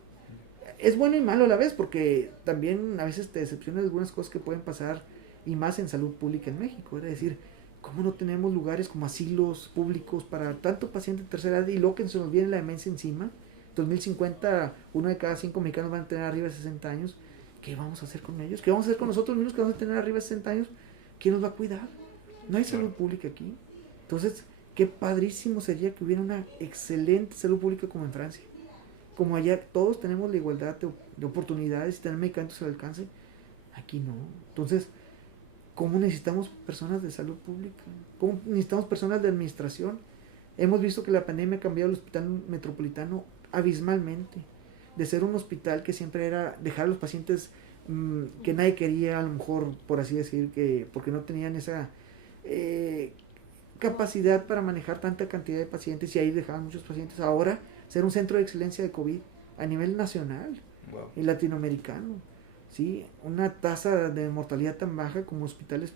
Es bueno y malo a la vez, porque también a veces te decepcionan algunas cosas que pueden pasar, y más en salud pública en México. Es decir, ¿cómo no tenemos lugares como asilos públicos para tanto paciente de tercera edad? Y luego que se nos viene la demencia encima. 2050, 1 de cada 5 mexicanos van a tener arriba de 60 años. ¿Qué vamos a hacer con ellos? ¿Qué vamos a hacer con nosotros mismos que vamos a tener arriba de 60 años? ¿Quién nos va a cuidar? No hay salud pública aquí. Entonces, qué padrísimo sería que hubiera una excelente salud pública como en Francia. Como allá todos tenemos la igualdad de oportunidades y tener medicamentos al alcance, aquí no. Entonces, ¿cómo necesitamos personas de salud pública? ¿Cómo necesitamos personas de administración? Hemos visto que la pandemia ha cambiado el hospital metropolitano abismalmente. De ser un hospital que siempre era dejar a los pacientes que nadie quería, a lo mejor, por así decir, que porque no tenían esa capacidad para manejar tanta cantidad de pacientes y ahí dejaban muchos pacientes. Ahora, ser un centro de excelencia de COVID a nivel nacional y latinoamericano. ¿Sí? Una tasa de mortalidad tan baja como hospitales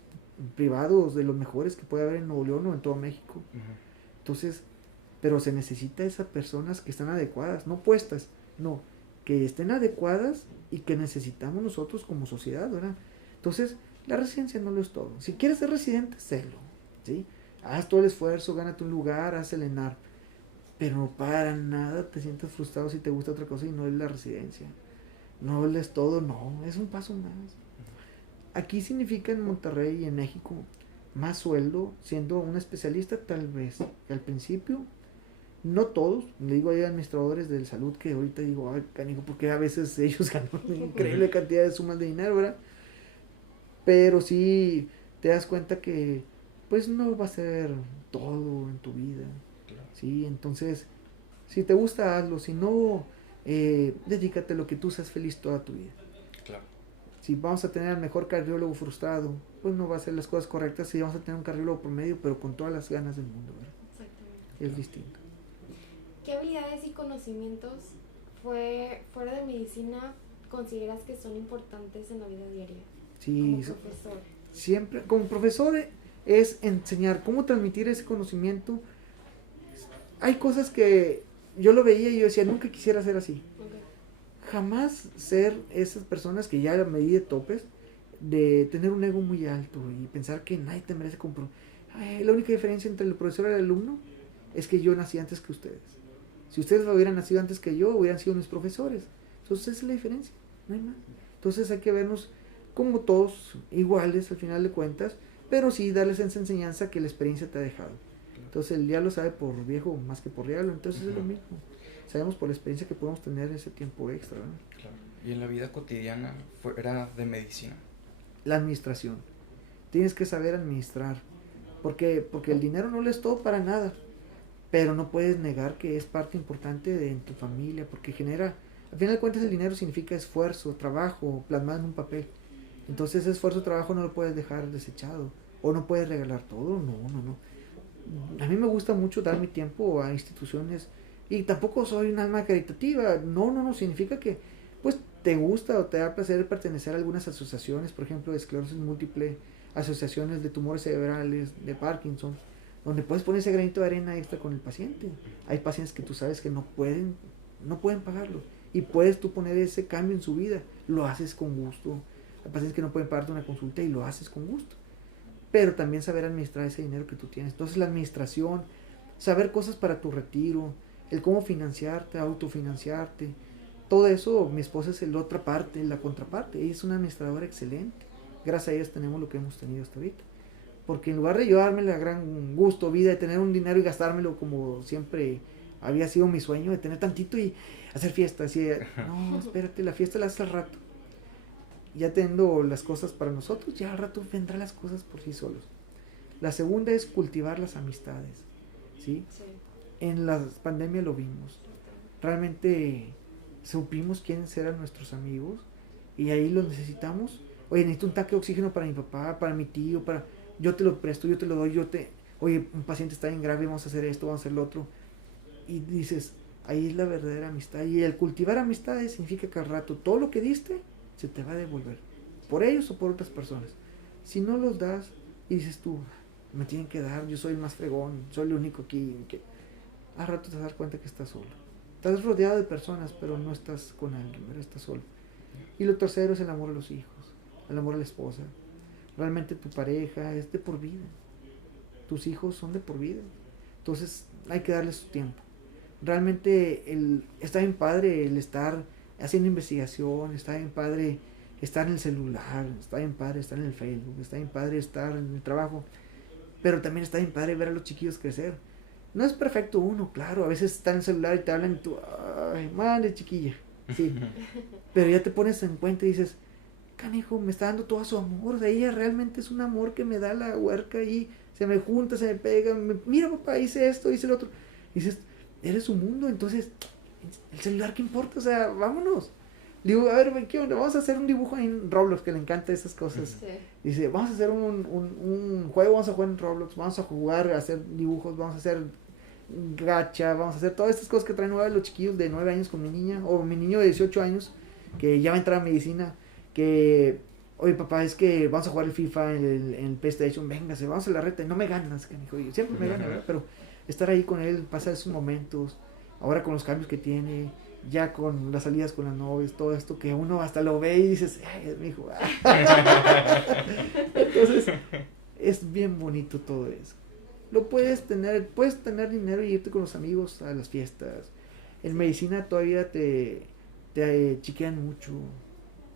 privados de los mejores que puede haber en Nuevo León o en todo México. Entonces, pero se necesita esas personas que están adecuadas, no puestas, no, que estén adecuadas y que necesitamos nosotros como sociedad, ¿verdad? Entonces, la residencia no lo es todo. Si quieres ser residente, sélo, ¿sí? Haz todo el esfuerzo, gánate un lugar, haz el ENAR, pero para nada te sientas frustrado si te gusta otra cosa y no es la residencia. No es todo, no, es un paso más. Aquí significa en Monterrey y en México más sueldo siendo un especialista, tal vez al principio, no todos, le digo hay administradores de salud que ahorita digo, ay, canijo, porque a veces ellos ganan una increíble cantidad de sumas de dinero, ¿verdad? Pero sí te das cuenta que pues no va a ser todo en tu vida, ¿sí? Entonces, si te gusta, hazlo, si no, dedícate a lo que tú seas feliz toda tu vida. Claro. Si vamos a tener al mejor cardiólogo frustrado, pues no va a hacer las cosas correctas. Si vamos a tener un cardiólogo promedio, pero con todas las ganas del mundo, ¿verdad? Exactamente. Es distinto. ¿Qué habilidades y conocimientos fuera de medicina consideras que son importantes en la vida diaria? Sí, como profesor. Siempre, como profesor, es enseñar cómo transmitir ese conocimiento hay cosas que yo lo veía y yo decía, nunca quisiera ser así. Okay. Jamás ser esas personas que ya me di de topes, de tener un ego muy alto y pensar que nadie te merece la única diferencia entre el profesor y el alumno es que yo nací antes que ustedes. Si ustedes hubieran nacido antes que yo, hubieran sido mis profesores. Entonces esa es la diferencia, no hay más. Entonces hay que vernos como todos iguales al final de cuentas, pero sí darles esa enseñanza que la experiencia te ha dejado. Entonces el diablo sabe por viejo más que por diablo, entonces es lo mismo. Sabemos por la experiencia que podemos tener ese tiempo extra, ¿no? Claro. Y en la vida cotidiana, fuera de medicina. La administración. Tienes que saber administrar. Porque el dinero no lo es todo para nada. Pero no puedes negar que es parte importante de en tu familia. Porque genera, al final de cuentas el dinero significa esfuerzo, trabajo, plasmado en un papel. Entonces ese esfuerzo, trabajo no lo puedes dejar desechado. O no puedes regalar todo. No. A mí me gusta mucho dar mi tiempo a instituciones. Y tampoco soy un alma caritativa. No. Significa que pues te gusta o te da placer pertenecer a algunas asociaciones, por ejemplo, de esclerosis múltiple, asociaciones de tumores cerebrales, de Parkinson, donde puedes poner ese granito de arena extra con el paciente. Hay pacientes que tú sabes que no pueden pagarlo, y puedes tú poner ese cambio en su vida, lo haces con gusto. Hay pacientes que no pueden pagarte una consulta y lo haces con gusto, pero también saber administrar ese dinero que tú tienes. Entonces la administración, saber cosas para tu retiro, el cómo financiarte, autofinanciarte, todo eso. Mi esposa es la otra parte, la contraparte. Ella es una administradora excelente. Gracias a ella tenemos lo que hemos tenido hasta ahorita. Porque en lugar de yo darme la gran gusto, vida de tener un dinero y gastármelo como siempre había sido mi sueño, de tener tantito y hacer fiestas. Y no, espérate, la fiesta la haces al rato. Ya teniendo las cosas para nosotros, ya al rato vendrán las cosas por sí solos. La segunda es cultivar las amistades. ¿Sí? Sí. En la pandemia lo vimos. Realmente supimos quiénes eran nuestros amigos y ahí los necesitamos. Oye, necesito un tanque de oxígeno para mi papá, para mi tío, yo te lo presto, yo te lo doy, oye, un paciente está bien grave, vamos a hacer esto, vamos a hacer lo otro. Y dices, ahí es la verdadera amistad. Y el cultivar amistades significa que al rato todo lo que diste se te va a devolver, por ellos o por otras personas. Si no los das y dices tú, me tienen que dar, yo soy el más fregón, soy el único aquí, al rato te das cuenta que estás solo. Estás rodeado de personas, pero no estás con alguien, ¿verdad? Estás solo. Y lo tercero es el amor a los hijos, el amor a la esposa. Realmente tu pareja es de por vida. Tus hijos son de por vida. Entonces hay que darles su tiempo. Realmente está bien padre el estar haciendo investigación, está bien padre estar en el celular, está bien padre estar en el Facebook, está bien padre estar en el trabajo, pero también está bien padre ver a los chiquillos crecer. No es perfecto uno, claro, a veces está en el celular y te hablan y tú, ay, madre chiquilla, sí, pero ya te pones en cuenta y dices, canijo, me está dando todo su amor, o sea, ella realmente es un amor que me da la huerca y se me junta, se me pega, mira papá, hice esto, hice lo otro, y dices, eres su mundo. Entonces, el celular, ¿qué importa? O sea, vámonos. Digo, a ver, ¿qué onda? Vamos a hacer un dibujo en Roblox, que le encanta esas cosas. Sí. Dice, vamos a hacer un juego, vamos a jugar en Roblox, vamos a jugar, a hacer dibujos, vamos a hacer gacha, vamos a hacer todas estas cosas que traen los chiquillos de 9 años con mi niña, o mi niño de 18 años, que ya va a entrar a medicina, que, oye papá, es que vamos a jugar el FIFA en el PlayStation, véngase, vamos a la reta, no me ganas, que hijo, siempre me gana, ¿verdad? Pero estar ahí con él, pasar esos momentos, ahora con los cambios que tiene, ya con las salidas con las novias, todo esto que uno hasta lo ve y dices, ay, es mi hijo. Entonces, es bien bonito todo eso. Puedes tener dinero y irte con los amigos a las fiestas. En medicina todavía te chiquean mucho.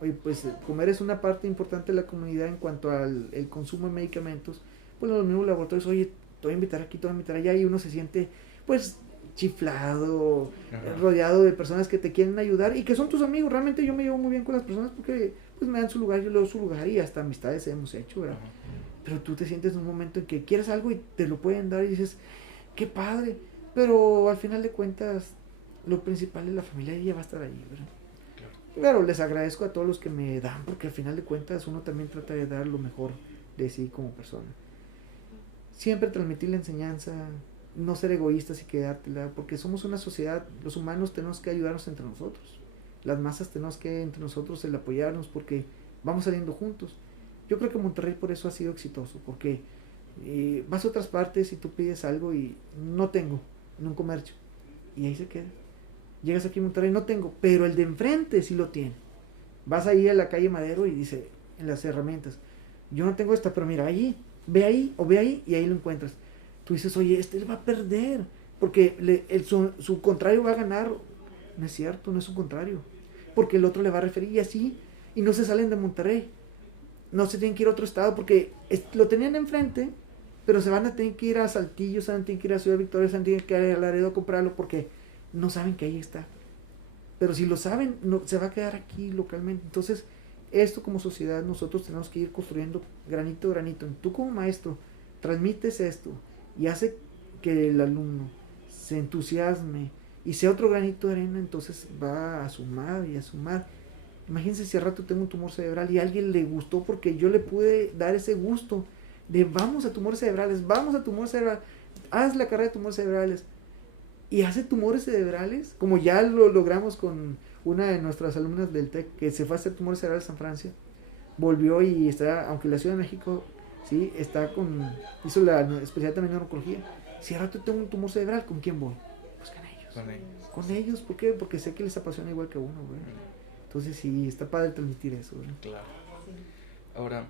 Oye, pues comer es una parte importante de la comunidad en cuanto al el consumo de medicamentos. Pues los mismos laboratorios, oye, te voy a invitar aquí, te voy a invitar allá, y uno se siente, pues, chiflado, rodeado de personas que te quieren ayudar y que son tus amigos. Realmente yo me llevo muy bien con las personas porque pues me dan su lugar, yo le doy su lugar y hasta amistades hemos hecho, ¿verdad? Pero tú te sientes en un momento en que quieres algo y te lo pueden dar y dices, qué padre, pero al final de cuentas lo principal es la familia y ella va a estar ahí, ¿verdad? Claro, les agradezco a todos los que me dan, porque al final de cuentas uno también trata de dar lo mejor de sí como persona. Siempre transmitir la enseñanza, no ser egoístas y quedártela, porque somos una sociedad, los humanos tenemos que ayudarnos entre nosotros, las masas tenemos que entre nosotros el apoyarnos, porque vamos saliendo juntos. Yo creo que Monterrey por eso ha sido exitoso, porque vas a otras partes y tú pides algo y no tengo, en un comercio. Y ahí se queda. Llegas aquí a Monterrey, no tengo, pero el de enfrente sí lo tiene. Vas ahí a la calle Madero y dice, en las herramientas, yo no tengo esta, pero mira, ahí, ve ahí, o ve ahí, y ahí lo encuentras. Tú dices, oye, este va a perder, porque su contrario va a ganar. No es cierto, no es su contrario, porque el otro le va a referir, y así, y no se salen de Monterrey. No se tienen que ir a otro estado, porque lo tenían enfrente, pero se van a tener que ir a Saltillo, se van a tener que ir a Ciudad Victoria, se van a tener que ir a Laredo a comprarlo, porque no saben que ahí está. Pero si lo saben, no, se va a quedar aquí localmente. Entonces, esto como sociedad, nosotros tenemos que ir construyendo granito a granito. Tú como maestro, transmites esto y hace que el alumno se entusiasme y sea otro granito de arena, entonces va a sumar y a sumar. Imagínense si al rato tengo un tumor cerebral y a alguien le gustó porque yo le pude dar ese gusto de vamos a tumores cerebrales, haz la carrera de tumores cerebrales. Y hace tumores cerebrales, como ya lo logramos con una de nuestras alumnas del TEC, que se fue a hacer tumores cerebrales en Francia, volvió y está, aunque la Ciudad de México, sí, hizo la especialidad también en oncología. Si al rato tengo un tumor cerebral, ¿con quién voy? Pues con ellos. Con ellos, ¿por qué? Porque sé que les apasiona igual que a uno, güey. Entonces sí, está padre transmitir eso, güey. Claro. Ahora,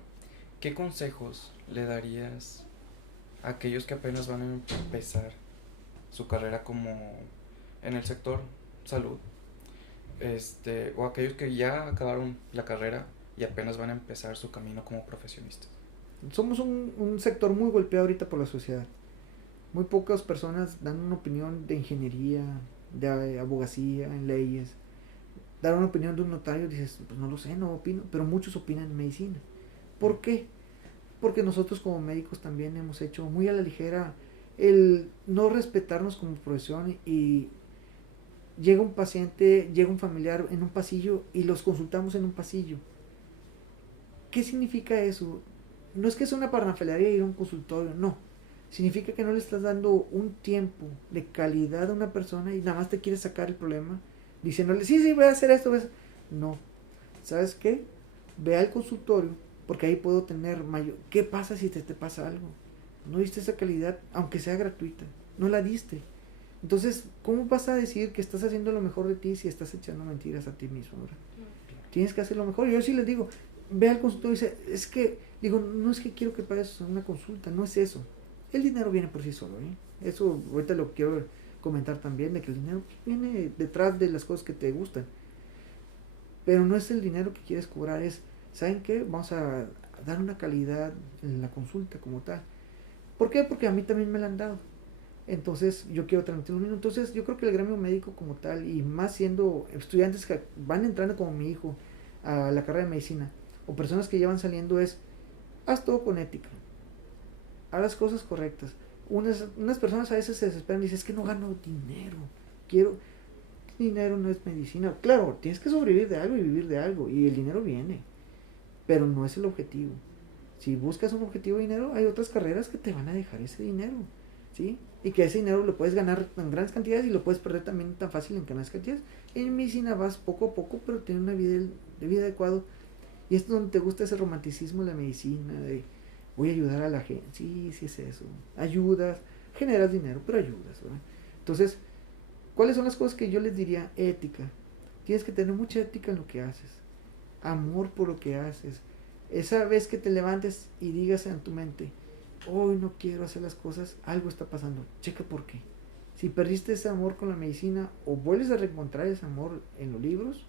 ¿qué consejos le darías a aquellos que apenas van a empezar su carrera como en el sector salud, o aquellos que ya acabaron la carrera y apenas van a empezar su camino como profesionistas? Somos un sector muy golpeado ahorita por la sociedad. Muy pocas personas dan una opinión de ingeniería, de abogacía, en leyes. Dar una opinión de un notario, dices, pues no lo sé, no opino, pero muchos opinan en medicina. ¿Por qué? Porque nosotros como médicos también hemos hecho muy a la ligera el no respetarnos como profesión, y llega un paciente, llega un familiar en un pasillo y los consultamos en un pasillo. ¿Qué significa eso? No es que es una parnafalaria ir a un consultorio, no. Significa que no le estás dando un tiempo de calidad a una persona y nada más te quieres sacar el problema diciéndole, sí, voy a hacer esto. No. ¿Sabes qué? Ve al consultorio, porque ahí puedo tener mayor... ¿Qué pasa si te pasa algo? No diste esa calidad, aunque sea gratuita. No la diste. Entonces, ¿cómo vas a decir que estás haciendo lo mejor de ti si estás echando mentiras a ti mismo, ¿verdad? Tienes que hacer lo mejor. Yo sí les digo, ve al consultorio y dice, no es que quiero que pagues una consulta, no es eso. El dinero viene por sí solo, ¿eh? Eso ahorita lo quiero comentar también, de que el dinero viene detrás de las cosas que te gustan. Pero no es el dinero que quieres cobrar, ¿saben qué? Vamos a dar una calidad en la consulta como tal. ¿Por qué? Porque a mí también me la han dado. Entonces yo quiero transmitir lo mismo. Entonces yo creo que el gremio médico como tal, y más siendo estudiantes que van entrando como mi hijo a la carrera de medicina, o personas que ya van saliendo, haz todo con ética, haz las cosas correctas. Unas personas a veces se desesperan y dicen, es que no gano dinero, dinero no es medicina. Claro, tienes que sobrevivir de algo y vivir de algo, y el dinero viene, pero no es el objetivo. Si buscas un objetivo de dinero, hay otras carreras que te van a dejar ese dinero, ¿sí? Y que ese dinero lo puedes ganar en grandes cantidades y lo puedes perder también tan fácil en grandes cantidades. En medicina vas poco a poco, pero tienes una vida de vida adecuada. Y es donde te gusta ese romanticismo de la medicina, de voy a ayudar a la gente. Sí es eso. Ayudas, generas dinero, pero ayudas, ¿verdad? Entonces, ¿cuáles son las cosas que yo les diría? Ética. Tienes que tener mucha ética en lo que haces. Amor por lo que haces. Esa vez que te levantes y digas en tu mente, hoy no quiero hacer las cosas, algo está pasando, checa por qué. Si perdiste ese amor con la medicina, o vuelves a reencontrar ese amor en los libros,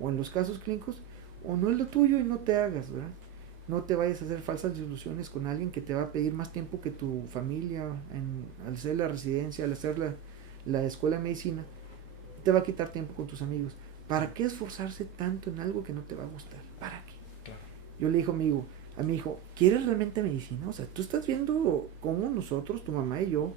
o en los casos clínicos, o no es lo tuyo y no te hagas, ¿verdad? No te vayas a hacer falsas ilusiones con alguien que te va a pedir más tiempo que tu familia, al hacer la residencia, al hacer la escuela de medicina, te va a quitar tiempo con tus amigos. ¿Para qué esforzarse tanto en algo que no te va a gustar? ¿Para qué? Claro. Yo le dije a mi hijo, ¿quieres realmente medicina? O sea, tú estás viendo cómo nosotros, tu mamá y yo,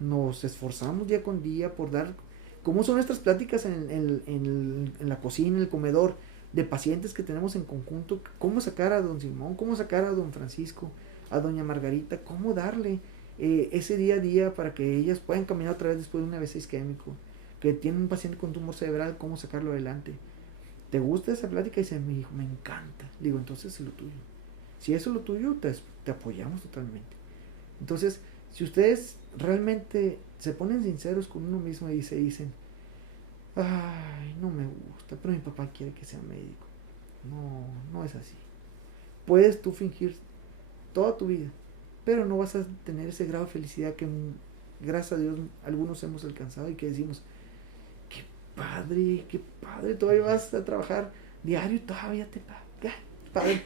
nos esforzamos día con día por dar, cómo son nuestras pláticas en la cocina, en el comedor, de pacientes que tenemos en conjunto, cómo sacar a don Simón, cómo sacar a don Francisco, a doña Margarita, cómo darle ese día a día para que ellas puedan caminar otra vez después de un AVC isquémico, que tiene un paciente con tumor cerebral, cómo sacarlo adelante. ¿Te gusta esa plática? Y dice mi hijo, me encanta. Le digo, entonces es lo tuyo. Si eso es lo tuyo, te apoyamos totalmente. Entonces, Si ustedes realmente se ponen sinceros con uno mismo y se dicen, ay, no me gusta, pero mi papá quiere que sea médico. No, no es así. Puedes tú fingir toda tu vida, pero no vas a tener ese grado de felicidad que gracias a Dios algunos hemos alcanzado y que decimos, qué padre, todavía vas a trabajar diario y todavía te paga, padre.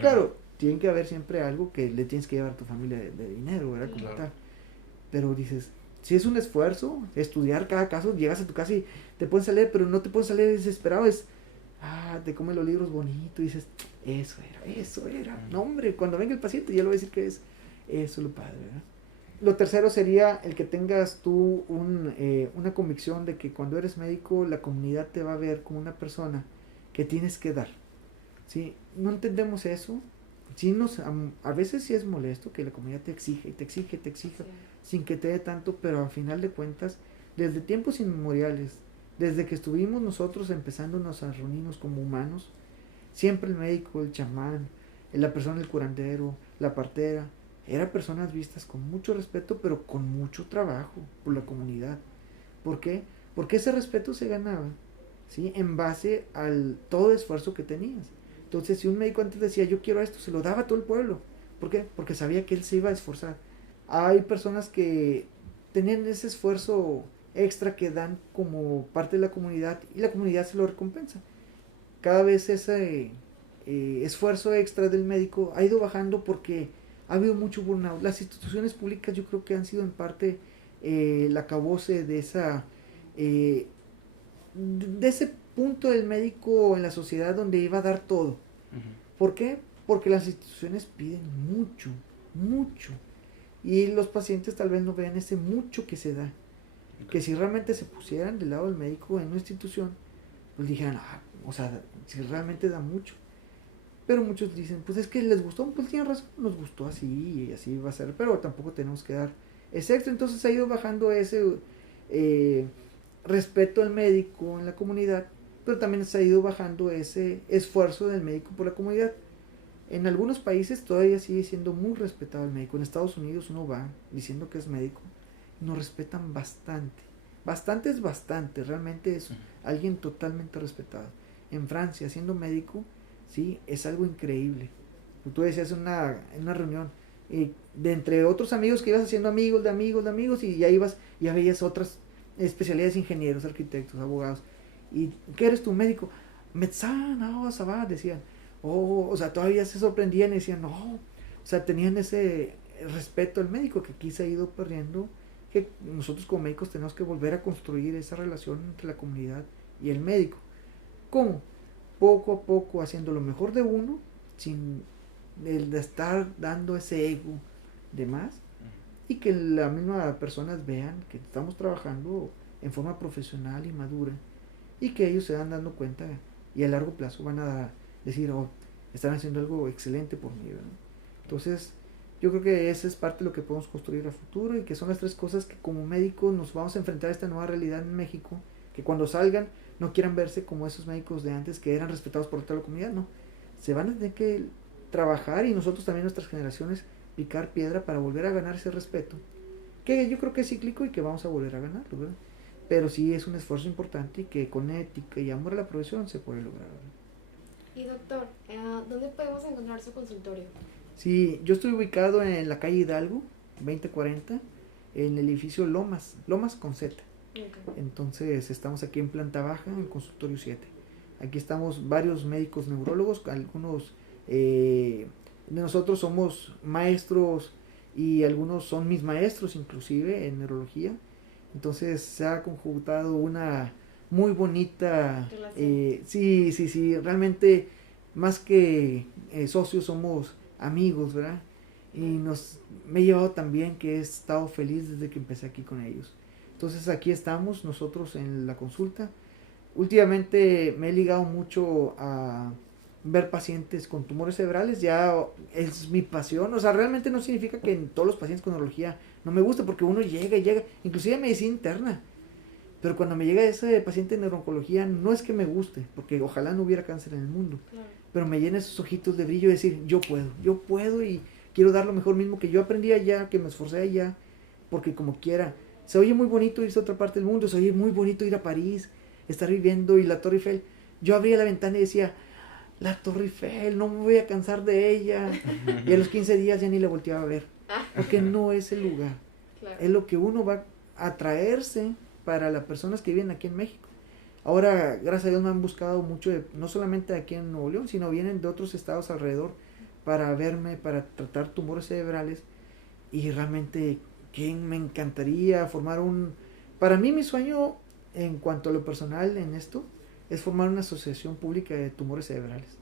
Claro, tiene que haber siempre algo que le tienes que llevar a tu familia de dinero, ¿verdad? Como tal. Pero dices, si es un esfuerzo, estudiar cada caso, llegas a tu casa y te puedes salir, pero no te puedes salir desesperado, te comes los libros bonitos y dices, eso era. No, hombre, cuando venga el paciente ya le voy a decir que eso es lo padre, ¿verdad? Lo tercero sería el que tengas tú una convicción de que cuando eres médico la comunidad te va a ver como una persona que tienes que dar, ¿sí? No entendemos eso. Sí a veces sí es molesto que la comunidad te exige y te exige, sí, sin que te dé tanto, pero al final de cuentas, desde tiempos inmemoriales, desde que estuvimos nosotros empezándonos a reunirnos como humanos, siempre el médico, el chamán, la persona, el curandero, la partera, eran personas vistas con mucho respeto, pero con mucho trabajo por la comunidad. ¿Por qué? Porque ese respeto se ganaba, ¿sí? En base al todo esfuerzo que tenías. Entonces, si un médico antes decía, yo quiero esto, se lo daba a todo el pueblo. ¿Por qué? Porque sabía que él se iba a esforzar. Hay personas que tenían ese esfuerzo extra que dan como parte de la comunidad y la comunidad se lo recompensa. Cada vez ese esfuerzo extra del médico ha ido bajando porque ha habido mucho burnout. Las instituciones públicas yo creo que han sido en parte el acabose de ese punto del médico en la sociedad donde iba a dar todo. Uh-huh. ¿Por qué? Porque las instituciones piden mucho. Y los pacientes tal vez no vean ese mucho que se da. Okay. Que si realmente se pusieran del lado del médico en una institución, pues dijeran, si realmente da mucho. Pero muchos dicen, pues es que les gustó, pues tienen razón, nos gustó así y así va a ser, pero tampoco tenemos que dar ese extra. Entonces ha ido bajando ese respeto al médico en la comunidad, pero también se ha ido bajando ese esfuerzo del médico por la comunidad. En algunos países todavía sigue siendo muy respetado el médico. En Estados Unidos uno va diciendo que es médico y nos respetan bastante. Bastante es bastante, realmente es alguien totalmente respetado. En Francia, siendo médico, sí, es algo increíble. Tú decías en una reunión, de entre otros amigos que ibas haciendo amigos, y ya ibas, ya veías otras especialidades, ingenieros, arquitectos, abogados. ¿Y qué eres tu médico? Médecin, ça va, decían. Todavía se sorprendían y decían, no. Tenían ese respeto al médico que aquí se ha ido perdiendo, que nosotros como médicos tenemos que volver a construir esa relación entre la comunidad y el médico. ¿Cómo? Poco a poco haciendo lo mejor de uno, sin el de estar dando ese ego de más, y que las mismas personas vean que estamos trabajando en forma profesional y madura, y que ellos se van dando cuenta y a largo plazo van a decir, están haciendo algo excelente por mí, ¿verdad? Entonces yo creo que esa es parte de lo que podemos construir a futuro, y que son las tres cosas que como médicos nos vamos a enfrentar a esta nueva realidad en México, que cuando salgan no quieran verse como esos médicos de antes que eran respetados por toda la comunidad. No, se van a tener que trabajar, y nosotros también, nuestras generaciones, picar piedra para volver a ganar ese respeto, que yo creo que es cíclico y que vamos a volver a ganarlo, ¿verdad? Pero sí es un esfuerzo importante y que con ética y amor a la profesión se puede lograr, ¿verdad? Y doctor, ¿dónde podemos encontrar su consultorio? Sí, yo estoy ubicado en la calle Hidalgo 2040, en el edificio Lomas con Z. Okay. Entonces estamos aquí en planta baja, en consultorio 7. Aquí estamos varios médicos neurólogos, algunos de nosotros somos maestros y algunos son mis maestros inclusive en neurología. Entonces se ha conjuntado una muy bonita sí, realmente más que socios somos amigos, ¿verdad? Y me he llevado también que he estado feliz desde que empecé aquí con ellos. Entonces aquí estamos nosotros en la consulta. Últimamente me he ligado mucho a ver pacientes con tumores cerebrales, ya es mi pasión. Realmente no significa que en todos los pacientes con neurología no me guste, porque uno llega, inclusive en medicina interna. Pero cuando me llega ese paciente de neurooncología, no es que me guste, porque ojalá no hubiera cáncer en el mundo. Claro. Pero me llena esos ojitos de brillo de decir, yo puedo, y quiero dar lo mejor mismo que yo aprendí allá, que me esforcé allá, porque como quiera, se oye muy bonito irse a otra parte del mundo, se oye muy bonito ir a París, estar viviendo y la Torre Eiffel. Yo abría la ventana y decía, la Torre Eiffel, no me voy a cansar de ella. Y a los 15 días ya ni la volteaba a ver, porque no es el lugar. Claro. Es lo que uno va a atraerse para las personas que viven aquí en México. Ahora, gracias a Dios me han buscado mucho, no solamente aquí en Nuevo León, sino vienen de otros estados alrededor para verme, para tratar tumores cerebrales. Y realmente, que me encantaría formar Para mí mi sueño, en cuanto a lo personal en esto, es formar una asociación pública de tumores cerebrales.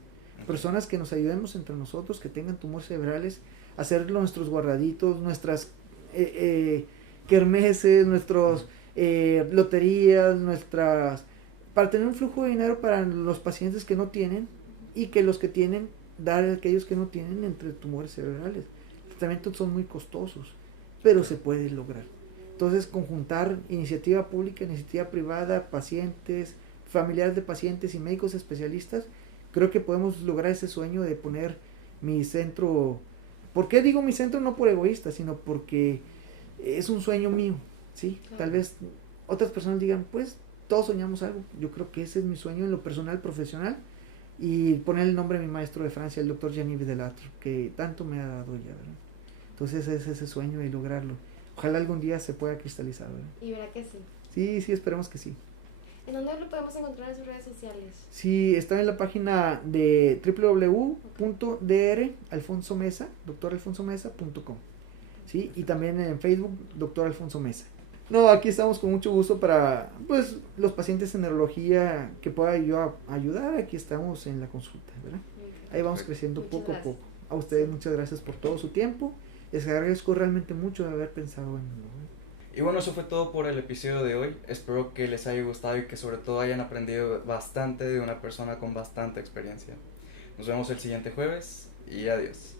Personas que nos ayudemos entre nosotros, que tengan tumores cerebrales, hacer nuestros guardaditos, nuestras kermeses, nuestros loterías, para tener un flujo de dinero para los pacientes que no tienen, y que los que tienen, dar a aquellos que no tienen entre tumores cerebrales. Los tratamientos son muy costosos, pero se puede lograr. Entonces, conjuntar iniciativa pública, iniciativa privada, pacientes, familiares de pacientes y médicos especialistas, creo que podemos lograr ese sueño de poner mi centro. ¿Por qué digo mi centro? No por egoísta, sino porque es un sueño mío, ¿sí? Claro. Tal vez otras personas digan, pues todos soñamos algo. Yo creo que ese es mi sueño en lo personal, profesional, y poner el nombre de mi maestro de Francia, el doctor Jean-Yves Delattre, que tanto me ha dado ya, ¿verdad? Entonces es ese sueño de lograrlo. Ojalá algún día se pueda cristalizar, ¿verdad? Y verá que sí. Sí, esperemos que sí. ¿En dónde lo podemos encontrar en sus redes sociales? Sí, está en la página de www.dralfonsomesa, doctoralfonsomesa.com. ¿Sí? Y también en Facebook, Dr. Alfonso Mesa. No, aquí estamos con mucho gusto para, pues, los pacientes en neurología que pueda yo ayudar. Aquí estamos en la consulta, ¿verdad? Ahí vamos creciendo poco a poco. A ustedes muchas gracias por todo su tiempo. Les agradezco realmente mucho de haber pensado en uno. Y bueno, eso fue todo por el episodio de hoy. Espero que les haya gustado y que sobre todo hayan aprendido bastante de una persona con bastante experiencia. Nos vemos el siguiente jueves y adiós.